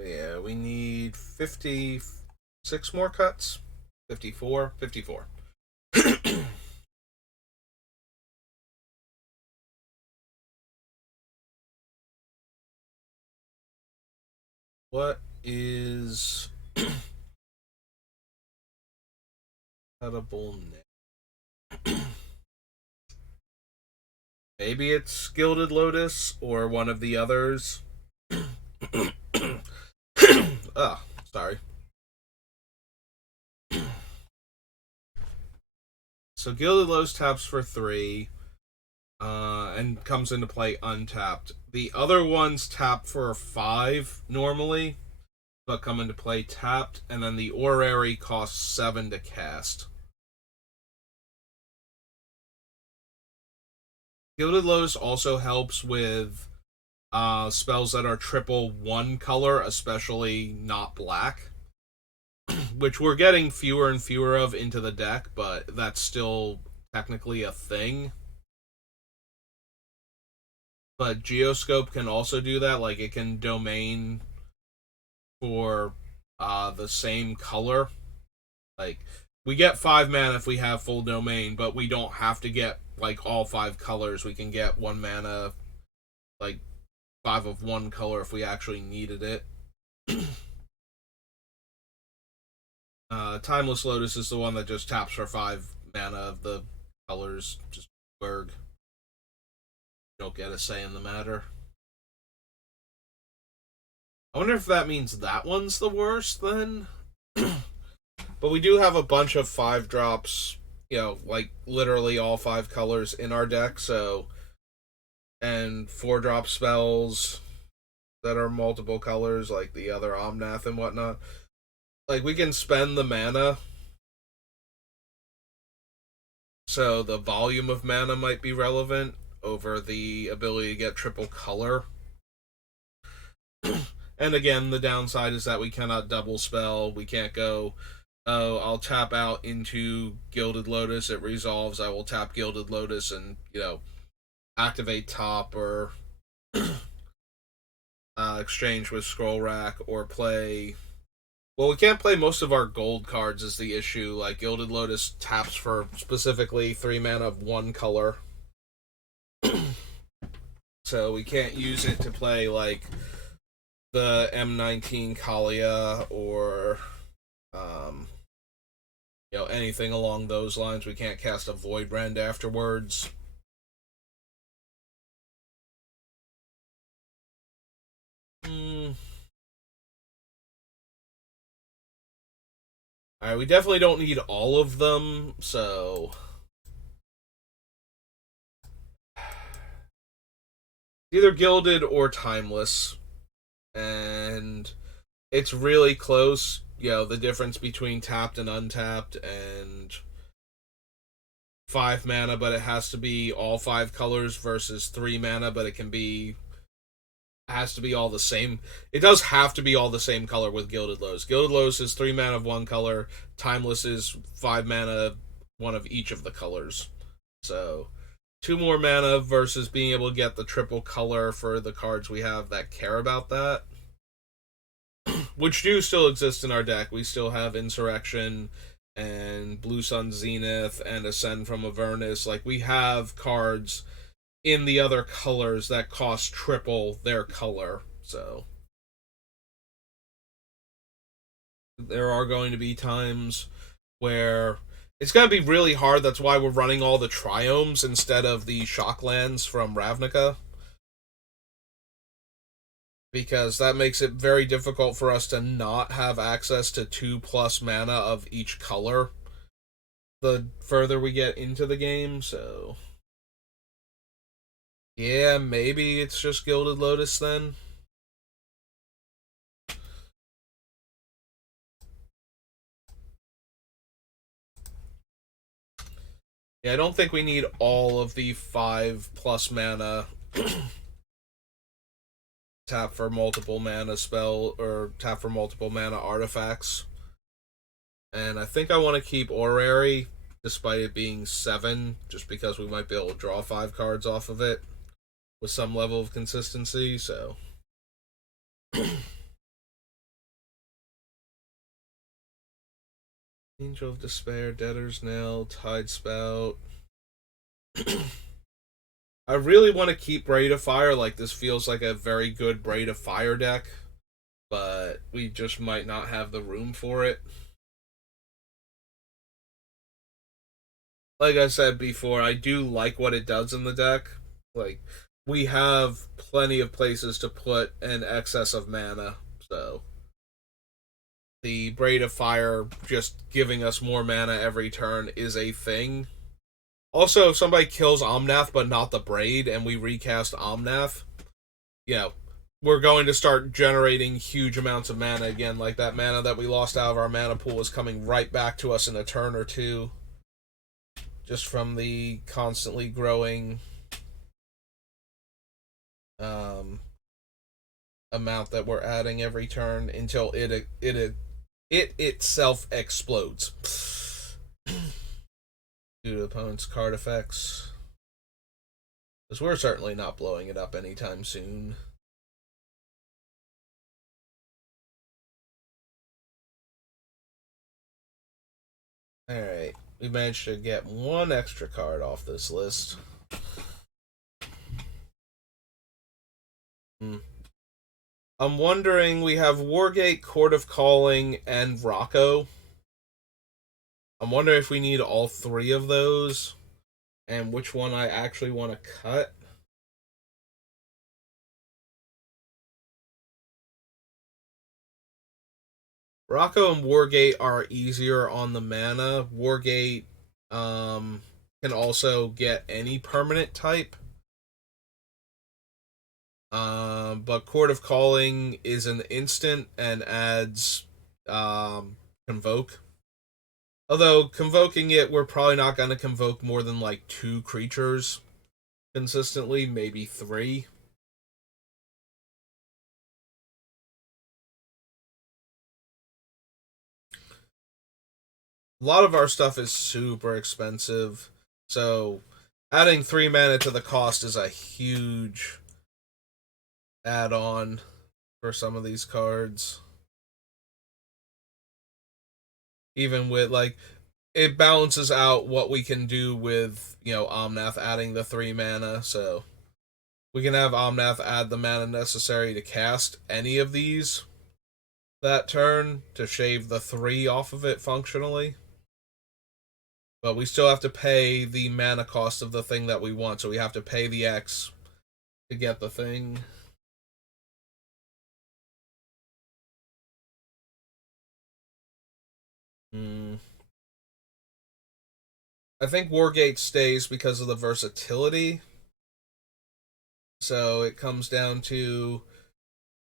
Yeah, we need 56 more cuts. 54. What is cuttable next? Maybe it's Gilded Lotus or one of the others. Oh, sorry. So Gilded Lotus taps for 3, and comes into play untapped. The other ones tap for 5 normally, but come into play tapped, and then the Orrery costs 7 to cast. Gilded Lotus also helps with spells that are triple 1 color, especially not black, which we're getting fewer and fewer of into the deck, but that's still technically a thing. But Geoscope can also do that, like it can domain for the same color. Like, we get 5 mana if we have full domain, but we don't have to get like all 5 colors. We can get 1 mana, like 5 of 1 color if we actually needed it. Timeless Lotus is the one that just taps for 5 mana of the colors. Just Berg. Don't get a say in the matter. I wonder if that means that one's the worst then. But we do have a bunch of 5 drops, like literally all 5 colors in our deck, so, and 4-drop spells that are multiple colors, like the other Omnath and whatnot. Like, we can spend the mana, so the volume of mana might be relevant over the ability to get triple color. And again, the downside is that we cannot double spell. We can't go, oh, I'll tap out into Gilded Lotus, it resolves, I will tap Gilded Lotus and, activate top or exchange with Scroll Rack or play. Well, we can't play most of our gold cards is the issue. Like, Gilded Lotus taps for specifically 3 mana of 1 color. So we can't use it to play, like, the M19 Kalia or, anything along those lines. We can't cast a Void Rend afterwards. Alright, we definitely don't need all of them, so either Gilded or Timeless. And it's really close, the difference between tapped and untapped, and 5 mana, but it has to be all 5 colors versus 3 mana, but it can be has to be all the same. It does have to be all the same color with Gilded Lows. Gilded Lows is 3 mana of one color. Timeless is 5 mana, one of each of the colors. So 2 more mana versus being able to get the triple color for the cards we have that care about that, which do still exist in our deck. We still have Insurrection and Blue Sun Zenith and Ascend from Avernus. Like, we have cards in the other colors that cost triple their color. So there are going to be times where it's going to be really hard. That's why we're running all the Triomes instead of the Shocklands from Ravnica, because that makes it very difficult for us to not have access to 2+ mana of each color the further we get into the game. So yeah, maybe it's just Gilded Lotus then. Yeah, I don't think we need all of the 5+ mana tap for multiple mana spell or tap for multiple mana artifacts. And I think I want to keep Orrery despite it being 7, just because we might be able to draw 5 cards off of it with some level of consistency. So Angel of Despair, Debtor's Knell, Tide Spout. I really want to keep Braid of Fire. Like, this feels like a very good Braid of Fire deck, but we just might not have the room for it. Like I said before, I do like what it does in the deck. Like, we have plenty of places to put an excess of mana, so the Braid of Fire just giving us more mana every turn is a thing. Also, if somebody kills Omnath but not the Braid, and we recast Omnath, we're going to start generating huge amounts of mana again. Like, that mana that we lost out of our mana pool is coming right back to us in a turn or two, just from the constantly growing amount that we're adding every turn until it itself explodes due to opponent's card effects. Because we're certainly not blowing it up anytime soon. Alright, we managed to get one extra card off this list. I'm wondering, we have Wargate, Court of Calling, and Rocco. I'm wondering if we need all 3 of those, and which one I actually want to cut. Rocco and Wargate are easier on the mana. Wargate can also get any permanent type. But Court of Calling is an instant and adds Convoke. Although, convoking it, we're probably not going to convoke more than like 2 creatures consistently, maybe 3. A lot of our stuff is super expensive, so adding 3 mana to the cost is a huge add-on for some of these cards. Even with, like, it balances out what we can do with, Omnath adding the 3 mana, so we can have Omnath add the mana necessary to cast any of these that turn to shave the 3 off of it functionally. But we still have to pay the mana cost of the thing that we want, so we have to pay the X to get the thing. I think Wargate stays because of the versatility. So it comes down to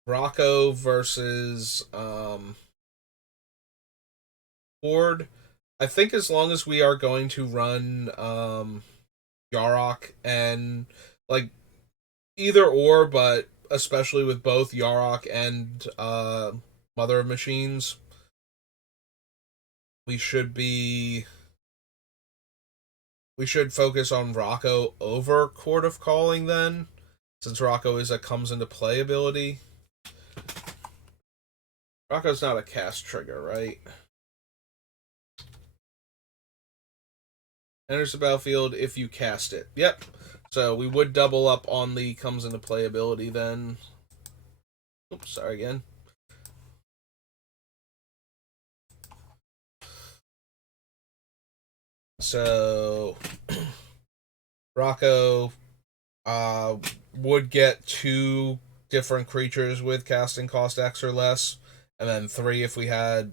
Rocco versus Horde, I think as long as we are going to run Yarok and like either or, but especially with both Yarok and Mother of Machines, we should be we should focus on Rocco over Court of Calling then, since Rocco is a comes into play ability. Rocco's not a cast trigger, right? Enters the battlefield if you cast it. Yep. So we would double up on the comes into play ability then. Oops, sorry again. So Rocco would get 2 different creatures with casting cost X or less, and then 3 if we had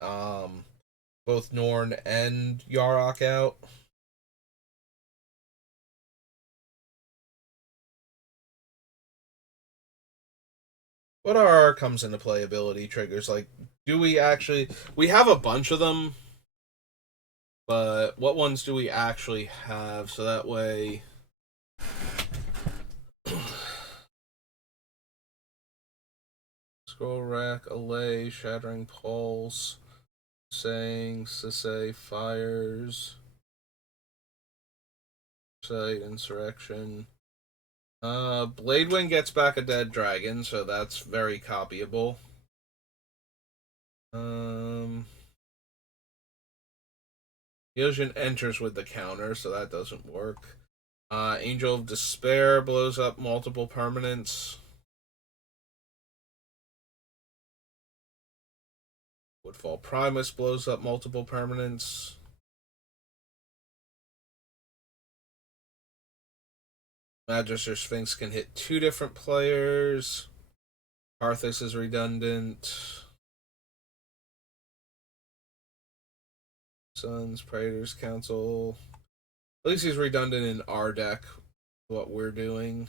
both Norn and Yarok out. What are our comes into play ability triggers? Like, do we actually... We have a bunch of them, but what ones do we actually have? So that way... Scroll Rack, Allay, Shattering Pulse, Saying, Sisay, Fires, Sight, Insurrection. Bladewing gets back a dead dragon, so that's very copyable. Illusion enters with the counter, so that doesn't work. Angel of Despair blows up multiple permanents. Woodfall Primus blows up multiple permanents. Magister Sphinx can hit 2 different players. Arthas is redundant. Suns, Praetors Council. At least he's redundant in our deck, what we're doing.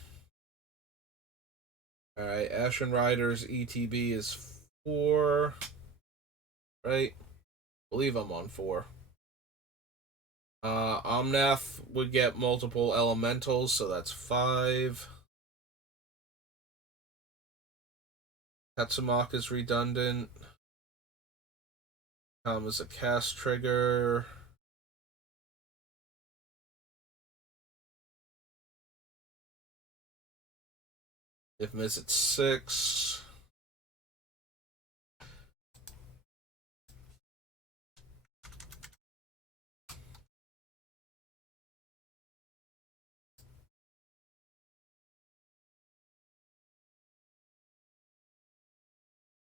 Alright, Ashen Riders ETB is 4. Right? I believe I'm on 4. Omnath would get multiple elementals, so that's 5. Tatsumok is redundant. Is a cast trigger. If miss, it's 6.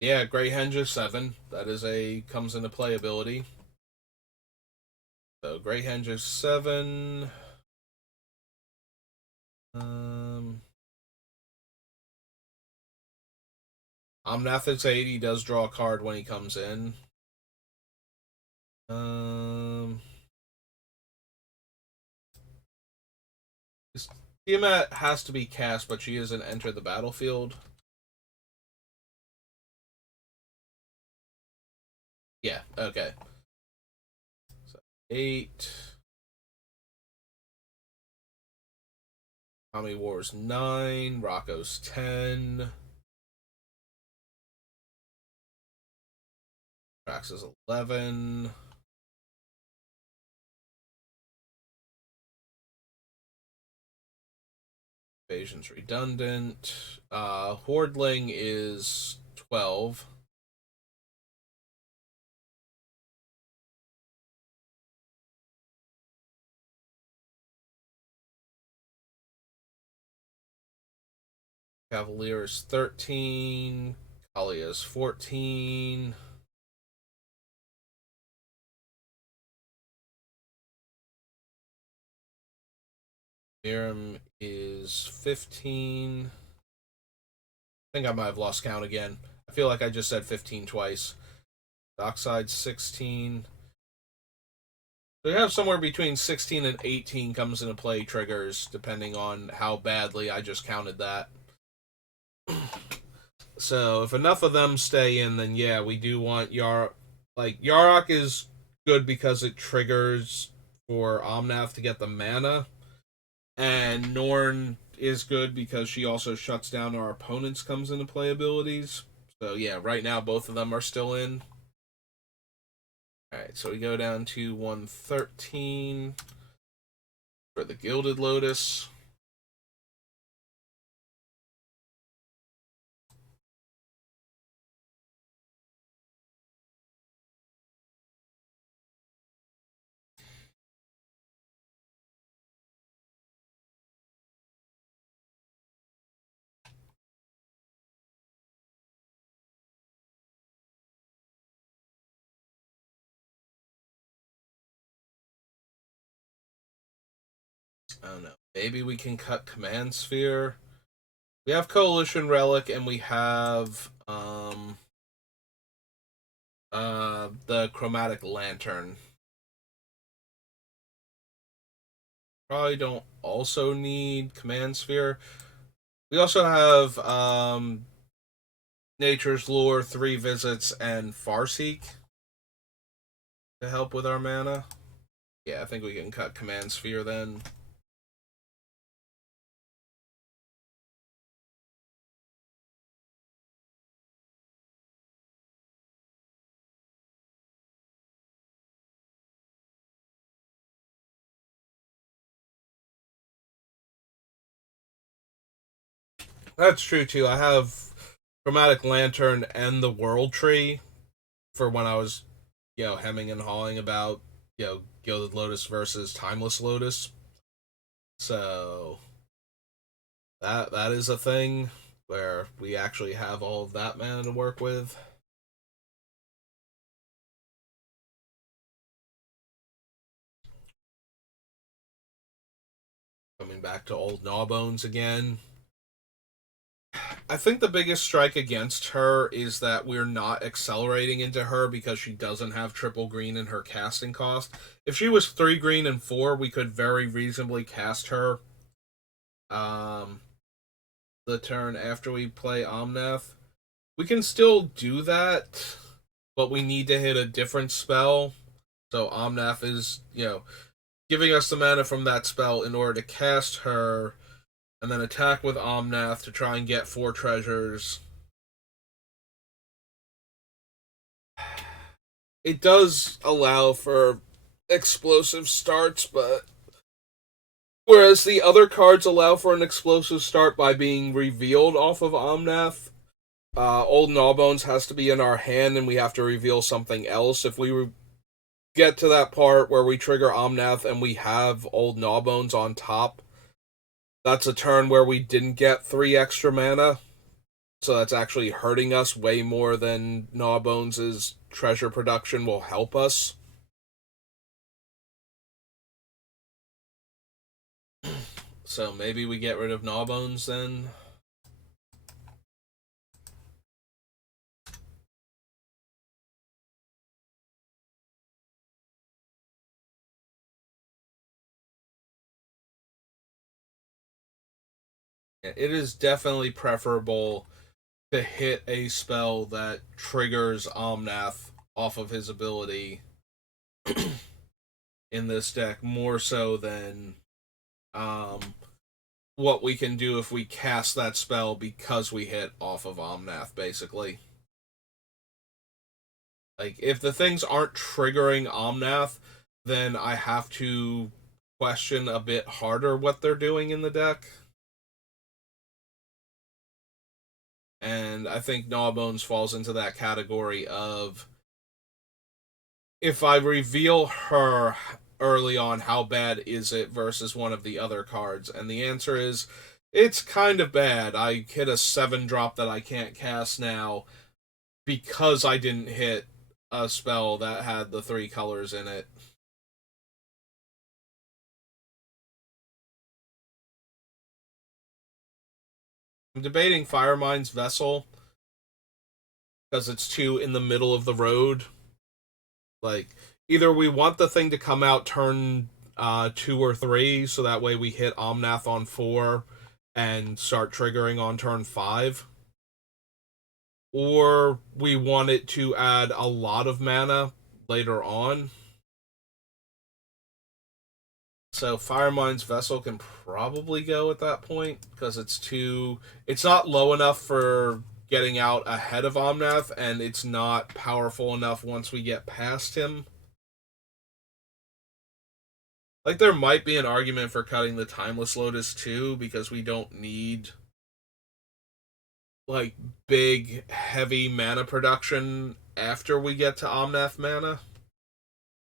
Yeah, Grey Henge is 7. That is a comes into play ability. So Grey Henge is 7. Omnath is 8. He does draw a card when he comes in. Tiamat has to be cast, but she isn't enter the battlefield. Yeah, okay. So 8. Tommy Wars 9. Rocco's 10. Trax is 11. Evasion's redundant. Hordling is 12. Cavalier is 13. Kalia is 14. Miriam is 15. I think I might have lost count again. I feel like I just said 15 twice. Dockside 16. So we have somewhere between 16 and 18 comes into play triggers, depending on how badly I just counted that. So if enough of them stay in, then yeah, we do want Yarok. Like, Yarok is good because it triggers for Omnath to get the mana, and Norn is good because she also shuts down our opponents comes into play abilities. So yeah, right now both of them are still in. Alright, so we go down to 113 for the Gilded Lotus. I don't know. Maybe we can cut Command Sphere. We have Coalition Relic and we have the Chromatic Lantern. Probably don't also need Command Sphere. We also have Nature's Lure, 3 Visits, and Farseek to help with our mana. Yeah, I think we can cut Command Sphere then. That's true too. I have Chromatic Lantern and the World Tree for when I was, hemming and hawing about, Gilded Lotus versus Timeless Lotus. So that is a thing where we actually have all of that mana to work with. Coming back to old Gnawbones again. I think the biggest strike against her is that we're not accelerating into her because she doesn't have triple green in her casting cost. If she was 3 green and 4, we could very reasonably cast her the turn after we play Omnath. We can still do that, but we need to hit a different spell. So Omnath is, giving us the mana from that spell in order to cast her and then attack with Omnath to try and get 4 treasures. It does allow for explosive starts, but whereas the other cards allow for an explosive start by being revealed off of Omnath, Old Gnawbones has to be in our hand and we have to reveal something else. If we get to that part where we trigger Omnath and we have Old Gnawbones on top, that's a turn where we didn't get 3 extra mana. So that's actually hurting us way more than Gnawbones' treasure production will help us. So maybe we get rid of Gnawbones then. It is definitely preferable to hit a spell that triggers Omnath off of his ability in this deck more so than what we can do if we cast that spell because we hit off of Omnath, basically. Like, if the things aren't triggering Omnath, then I have to question a bit harder what they're doing in the deck. And I think Gnawbones falls into that category of, if I reveal her early on, how bad is it versus one of the other cards? And the answer is, it's kind of bad. I hit a 7-drop that I can't cast now because I didn't hit a spell that had the 3 colors in it. I'm debating Firemind's Vessel because it's 2 in the middle of the road. Like, either we want the thing to come out turn 2 or 3, so that way we hit Omnath on 4 and start triggering on turn 5, or we want it to add a lot of mana later on. So Firemind's Vessel can probably go at that point because it's not low enough for getting out ahead of Omnath, and it's not powerful enough once we get past him. Like, there might be an argument for cutting the Timeless Lotus too, because we don't need like big heavy mana production after we get to Omnath mana.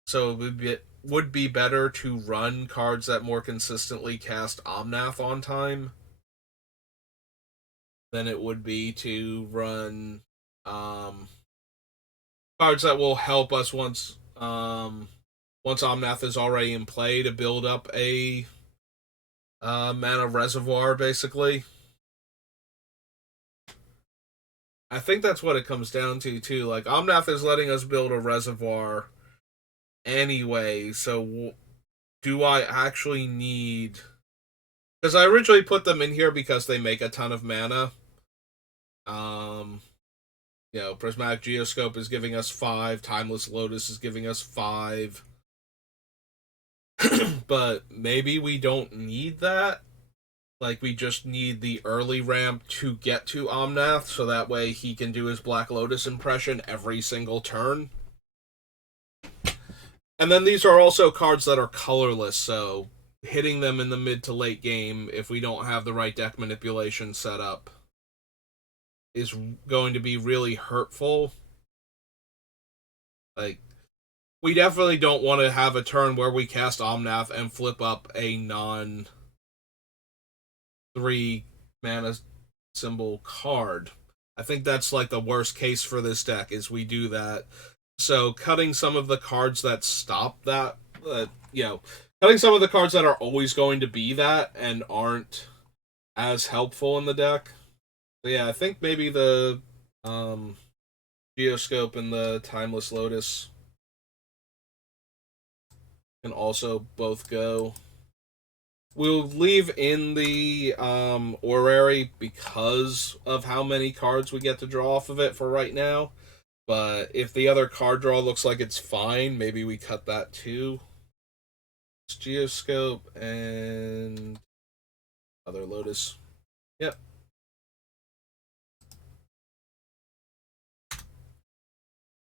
So it would be better to run cards that more consistently cast Omnath on time than it would be to run um, cards that will help us once Omnath is already in play to build up a mana reservoir, basically. I think that's what it comes down to too. Like, Omnath is letting us build a reservoir anyway, so do I actually need? Because I originally put them in here because they make a ton of mana. Um, Prismatic Geoscope is giving us 5. Timeless Lotus is giving us 5. But maybe we don't need that. Like, we just need the early ramp to get to Omnath, so that way he can do his Black Lotus impression every single turn. And then these are also cards that are colorless, so hitting them in the mid to late game, if we don't have the right deck manipulation set up, is going to be really hurtful. Like, we definitely don't want to have a turn where we cast Omnath and flip up a non 3 mana symbol card. I think that's like the worst case for this deck is we do that. So cutting some of the cards that stop that, cutting some of the cards that are always going to be that and aren't as helpful in the deck. So yeah, I think maybe the Geoscope and the Timeless Lotus can also both go. We'll leave in the Orrery because of how many cards we get to draw off of it for right now. But if the other card draw looks like it's fine, maybe we cut that too. It's Geoscope and other Lotus. Yep.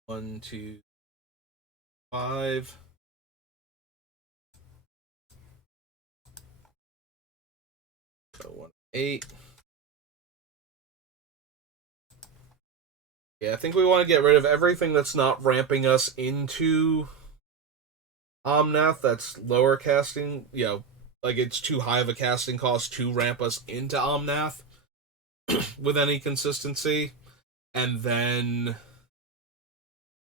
1, 2, 5. So 1, 8. Yeah, I think we want to get rid of everything that's not ramping us into Omnath. That's lower casting. Like it's too high of a casting cost to ramp us into Omnath with any consistency, and then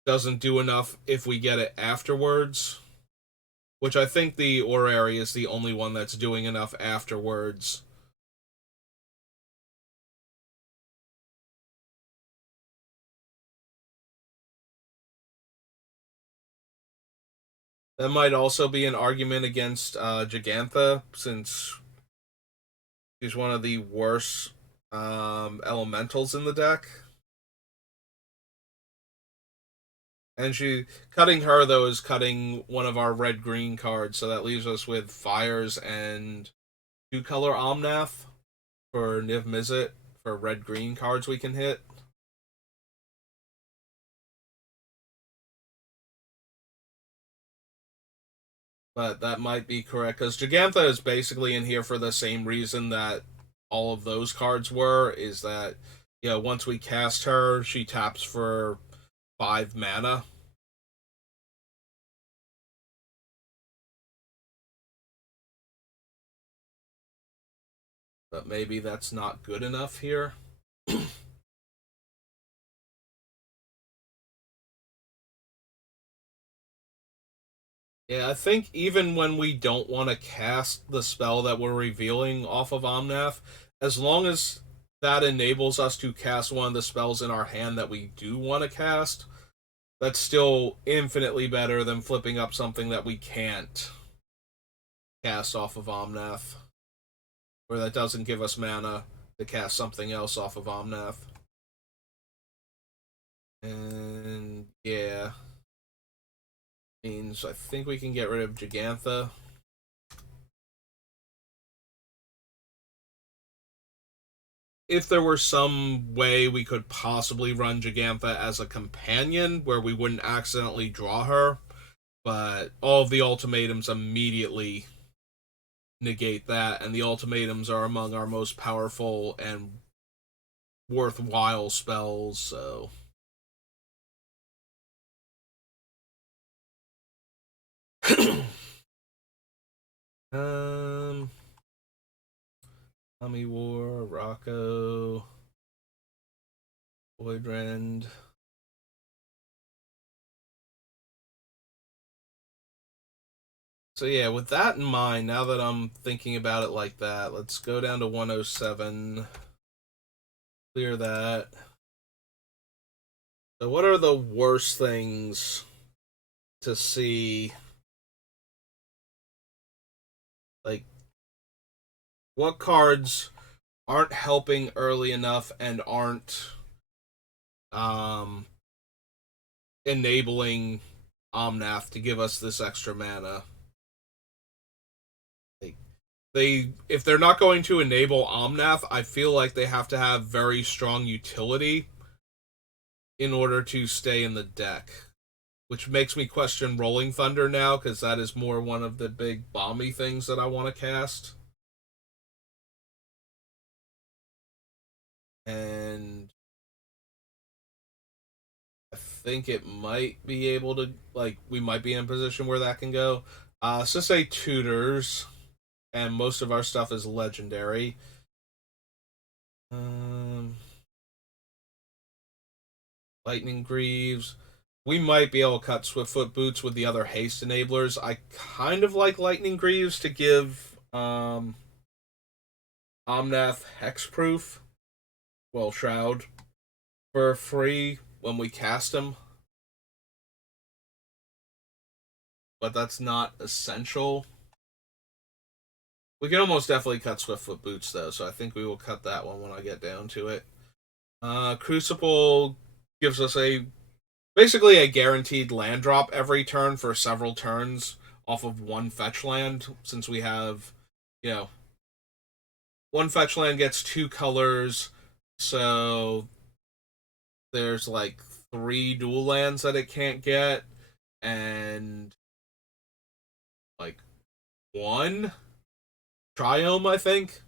doesn't do enough if we get it afterwards. Which I think the Orrery is the only one that's doing enough afterwards. That might also be an argument against Gigantha, since she's one of the worst elementals in the deck. And cutting her though is cutting one of our red green cards, so that leaves us with Fires and 2-color Omnath for Niv Mizzet for red green cards we can hit. But that might be correct because Gigantha is basically in here for the same reason that all of those cards were, is that once we cast her, she taps for 5 mana. But maybe that's not good enough here. Yeah, I think even when we don't want to cast the spell that we're revealing off of Omnath, as long as that enables us to cast one of the spells in our hand that we do want to cast, that's still infinitely better than flipping up something that we can't cast off of Omnath, or that doesn't give us mana to cast something else off of Omnath. And yeah, means I think we can get rid of Gigantha. if there were some way we could possibly run Gigantha as a companion where we wouldn't accidentally draw her, but all of the ultimatums immediately negate that, and the ultimatums are among our most powerful and worthwhile spells, so. um, Tommy War, Rocco, Voidrend. So yeah, with that in mind, now that I'm thinking about it like that, let's go down to 107. Clear that. So what are the worst things to see? Like, what cards aren't helping early enough and aren't um enabling Omnath to give us this extra mana? Like, if they're not going to enable Omnath, I feel like they have to have very strong utility in order to stay in the deck. Which makes me question Rolling Thunder now, because that is more one of the big bomby things that I want to cast. And I think it might be able to, like, we might be in a position where that can go. So say Tutors, and most of our stuff is legendary. Um, Lightning Greaves. We might be able to cut Swiftfoot Boots with the other haste enablers. I kind of like Lightning Greaves to give Omnath Hexproof, well, Shroud, for free when we cast him. But that's not essential. We can almost definitely cut Swiftfoot Boots, though, so I think we will cut that one when I get down to it. Crucible gives us basically a guaranteed land drop every turn for several turns off of one fetch land, since we have, you know, one fetch land gets two colors, so there's like 3 dual lands that it can't get, and like one Triome, I think,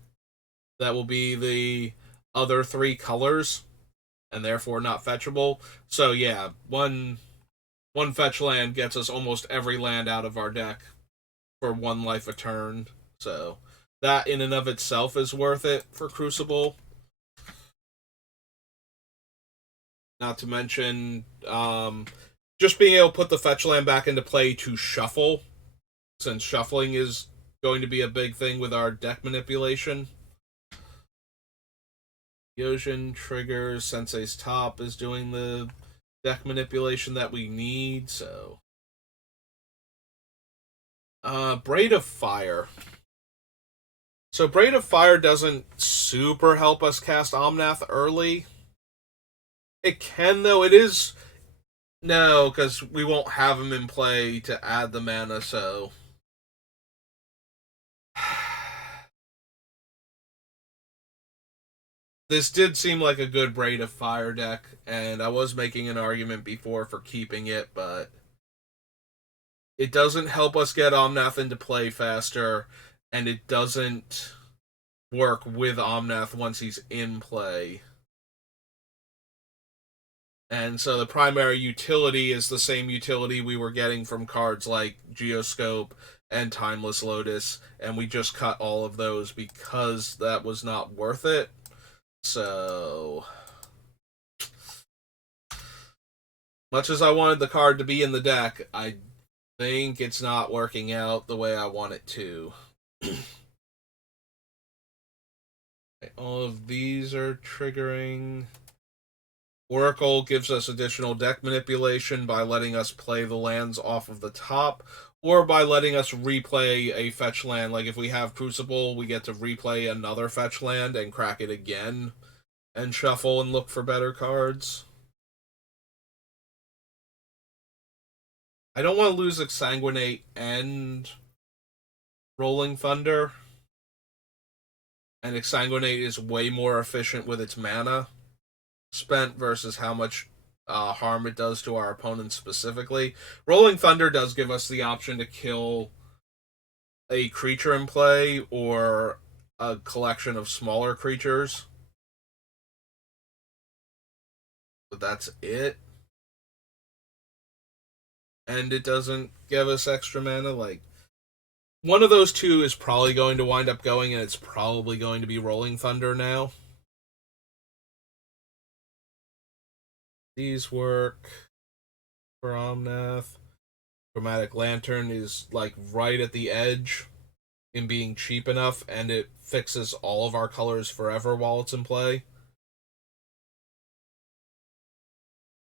that will be the other 3 colors, and therefore not fetchable. So yeah, one fetch land gets us almost every land out of our deck for 1 life a turn. So that in and of itself is worth it for Crucible. Not to mention, just being able to put the fetch land back into play to shuffle, since shuffling is going to be a big thing with our deck manipulation. Yojin triggers, Sensei's Top is doing the deck manipulation that we need, so. Braid of Fire. So Braid of Fire doesn't super help us cast Omnath early. It can, though. It is. No, because we won't have him in play to add the mana, so. This did seem like a good Braid of Fire deck, and I was making an argument before for keeping it, but it doesn't help us get Omnath into play faster, and it doesn't work with Omnath once he's in play. And so the primary utility is the same utility we were getting from cards like Geoscope and Timeless Lotus, and we just cut all of those because that was not worth it. So, much as I wanted the card to be in the deck, I think it's not working out the way I want it to. All of these are triggering. Oracle gives us additional deck manipulation by letting us play the lands off of the top, or by letting us replay a fetch land. Like if we have Crucible, we get to replay another fetch land and crack it again, and shuffle and look for better cards. I don't want to lose Exsanguinate and Rolling Thunder. and Exsanguinate is way more efficient with its mana spent versus how much harm it does to our opponents specifically. Rolling Thunder does give us the option to kill a creature in play or a collection of smaller creatures, but that's it. And it doesn't give us extra mana. Like, one of those two is probably going to wind up going, and it's probably going to be Rolling Thunder now. These work for Omnath. Chromatic Lantern is like right at the edge in being cheap enough, and it fixes all of our colors forever while it's in play.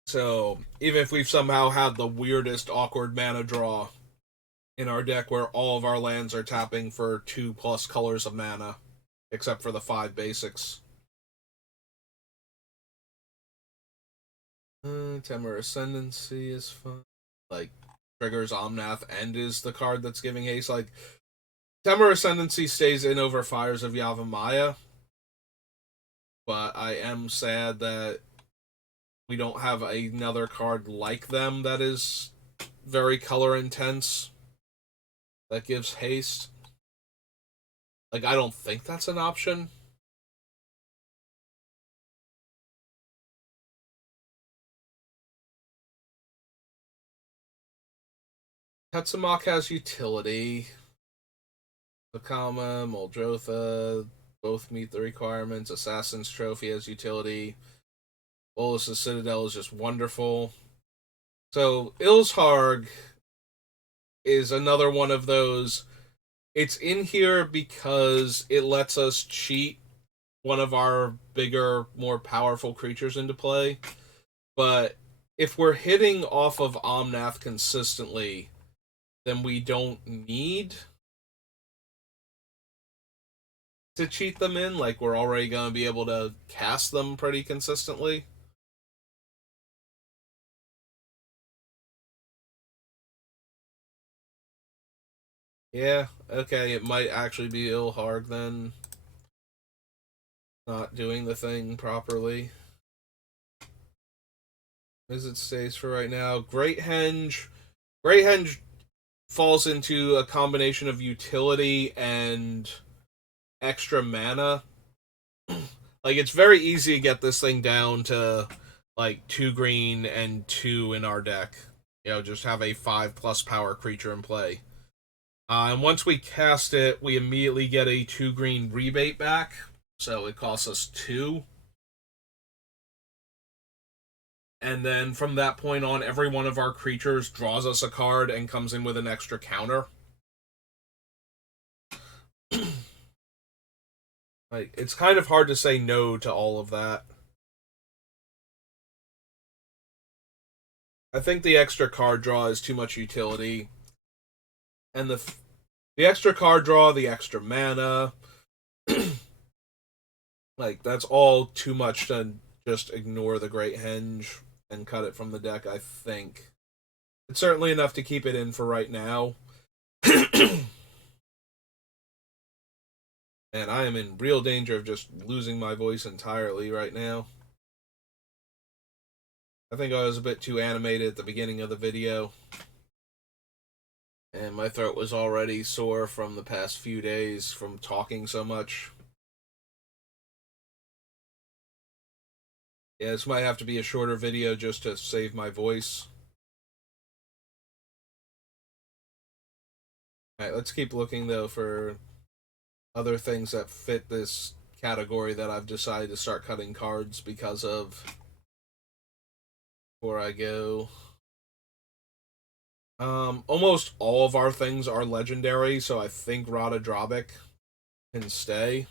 So even if we've somehow had the weirdest awkward mana draw in our deck where all of our lands are tapping for 2+ colors of mana, except for the 5 basics. Temur Ascendancy is fun. Like, triggers Omnath and is the card that's giving haste. Like, Temur Ascendancy stays in over Fires of Yavimaya, but I am sad that we don't have another card like them that is very color intense that gives haste. Like, I don't think that's an option. Tetsamok has utility. Vakama, Muldrotha, both meet the requirements. Assassin's Trophy has utility. Bolus's Citadel is just wonderful. So, Ilsharg is another one of those. It's in here because it lets us cheat one of our bigger, more powerful creatures into play. But if we're hitting off of Omnath consistently, then we don't need to cheat them in. Like, we're already going to be able to cast them pretty consistently. Yeah, okay, it might actually be Ilharg then. Not doing the thing properly. Visit stays for right now. Great Henge. Great Henge falls into a combination of utility and extra mana. Like, it's very easy to get this thing down to like 2 green and 2 in our deck. You know, just have a 5+ power creature in play. And once we cast it, we immediately get a 2 green rebate back. So it costs us 2. And then from that point on, every one of our creatures draws us a card and comes in with an extra counter. Like, it's kind of hard to say no to all of that. I think the extra card draw is too much utility. And the extra card draw, the extra mana, like, that's all too much to just ignore the Great Henge and cut it from the deck, I think. It's certainly enough to keep it in for right now. And I am in real danger of just losing my voice entirely right now. I think I was a bit too animated at the beginning of the video. And my throat was already sore from the past few days from talking so much. Yeah, this might have to be a shorter video just to save my voice. Alright, let's keep looking, though, for other things that fit this category that I've decided to start cutting cards because of before I go. Almost all of our things are legendary, so I think Rada Drabik can stay.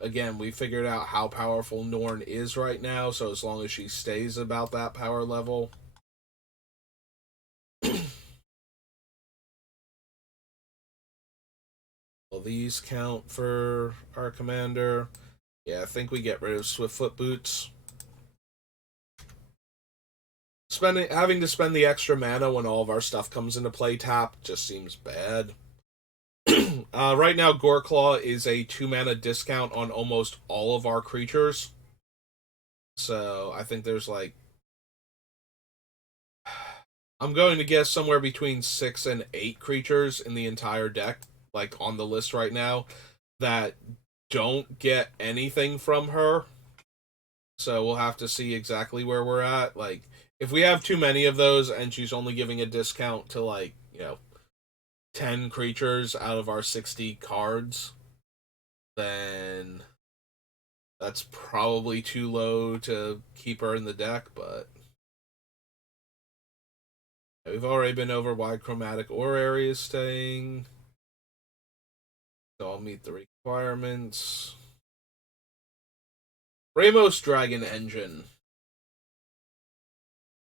Again, we figured out how powerful Norn is right now, so as long as she stays about that power level. Will these count for our commander? Yeah, I think we get rid of Swiftfoot Boots. Having to spend the extra mana when all of our stuff comes into play tap just seems bad. Right now, Goreclaw is a 2 mana discount on almost all of our creatures. So I think there's like, I'm going to guess somewhere between 6 and 8 creatures in the entire deck, like on the list right now, that don't get anything from her. So we'll have to see exactly where we're at. Like, if we have too many of those and she's only giving a discount to, like, 10 creatures out of our 60 cards, then that's probably too low to keep her in the deck, but we've already been over why Chromatic Orrery is staying. So I'll meet the requirements. Ramos Dragon Engine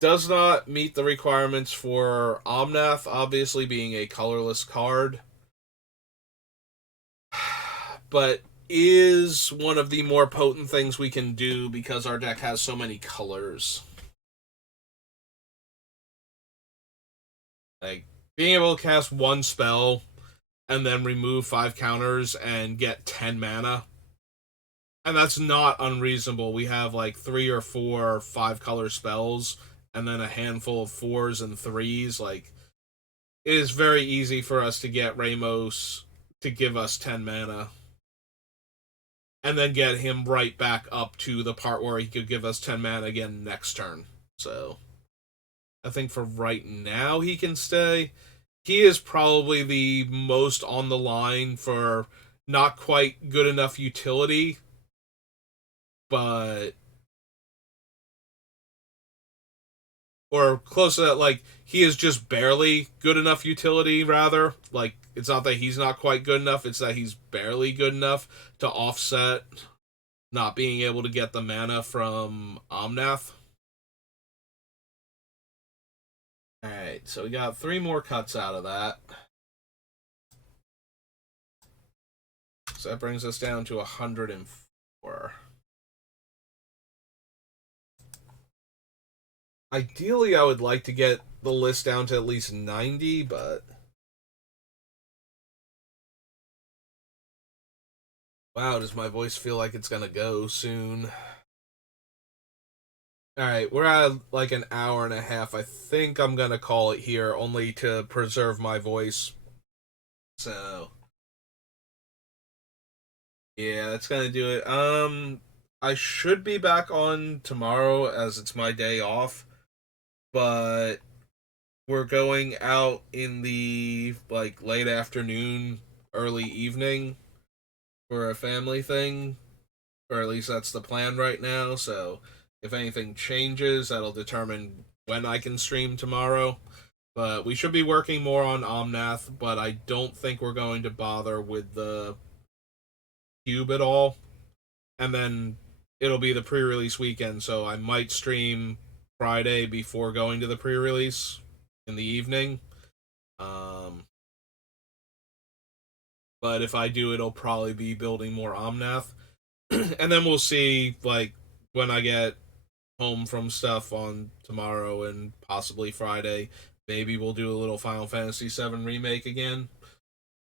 does not meet the requirements for Omnath, obviously being a colorless card, but is one of the more potent things we can do because our deck has so many colors. Like, being able to cast one spell and then remove 5 counters and get 10 mana. And that's not unreasonable. We have like 3 or 4 5-color spells and then a handful of 4s and 3s. Like, it is very easy for us to get Ramos to give us 10 mana. And then get him right back up to the part where he could give us 10 mana again next turn. So, I think for right now he can stay. He is probably the most on the line for not quite good enough utility, but or close to that. Like, he is just barely good enough utility, rather. Like, it's not that he's not quite good enough, it's that he's barely good enough to offset not being able to get the mana from Omnath. Alright, so we got 3 more cuts out of that. So that brings us down to 104. Ideally, I would like to get the list down to at least 90, but wow, does my voice feel like it's gonna go soon? Alright, we're at like an hour and a half. I think I'm gonna call it here, only to preserve my voice. So, yeah, that's gonna do it. I should be back on tomorrow as it's my day off, but we're going out in the like late afternoon, early evening for a family thing, or at least that's the plan right now. So if anything changes, that'll determine when I can stream tomorrow. But we should be working more on Omnath, but I don't think we're going to bother with the cube at all. And then it'll be the pre-release weekend, so I might stream Friday before going to the pre-release in the evening. But if I do, it'll probably be building more Omnath. And then we'll see, like, when I get home from stuff on tomorrow and possibly Friday, maybe we'll do a little Final Fantasy VII Remake again.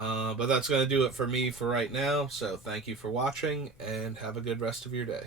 But that's going to do it for me for right now, so thank you for watching, and have a good rest of your day.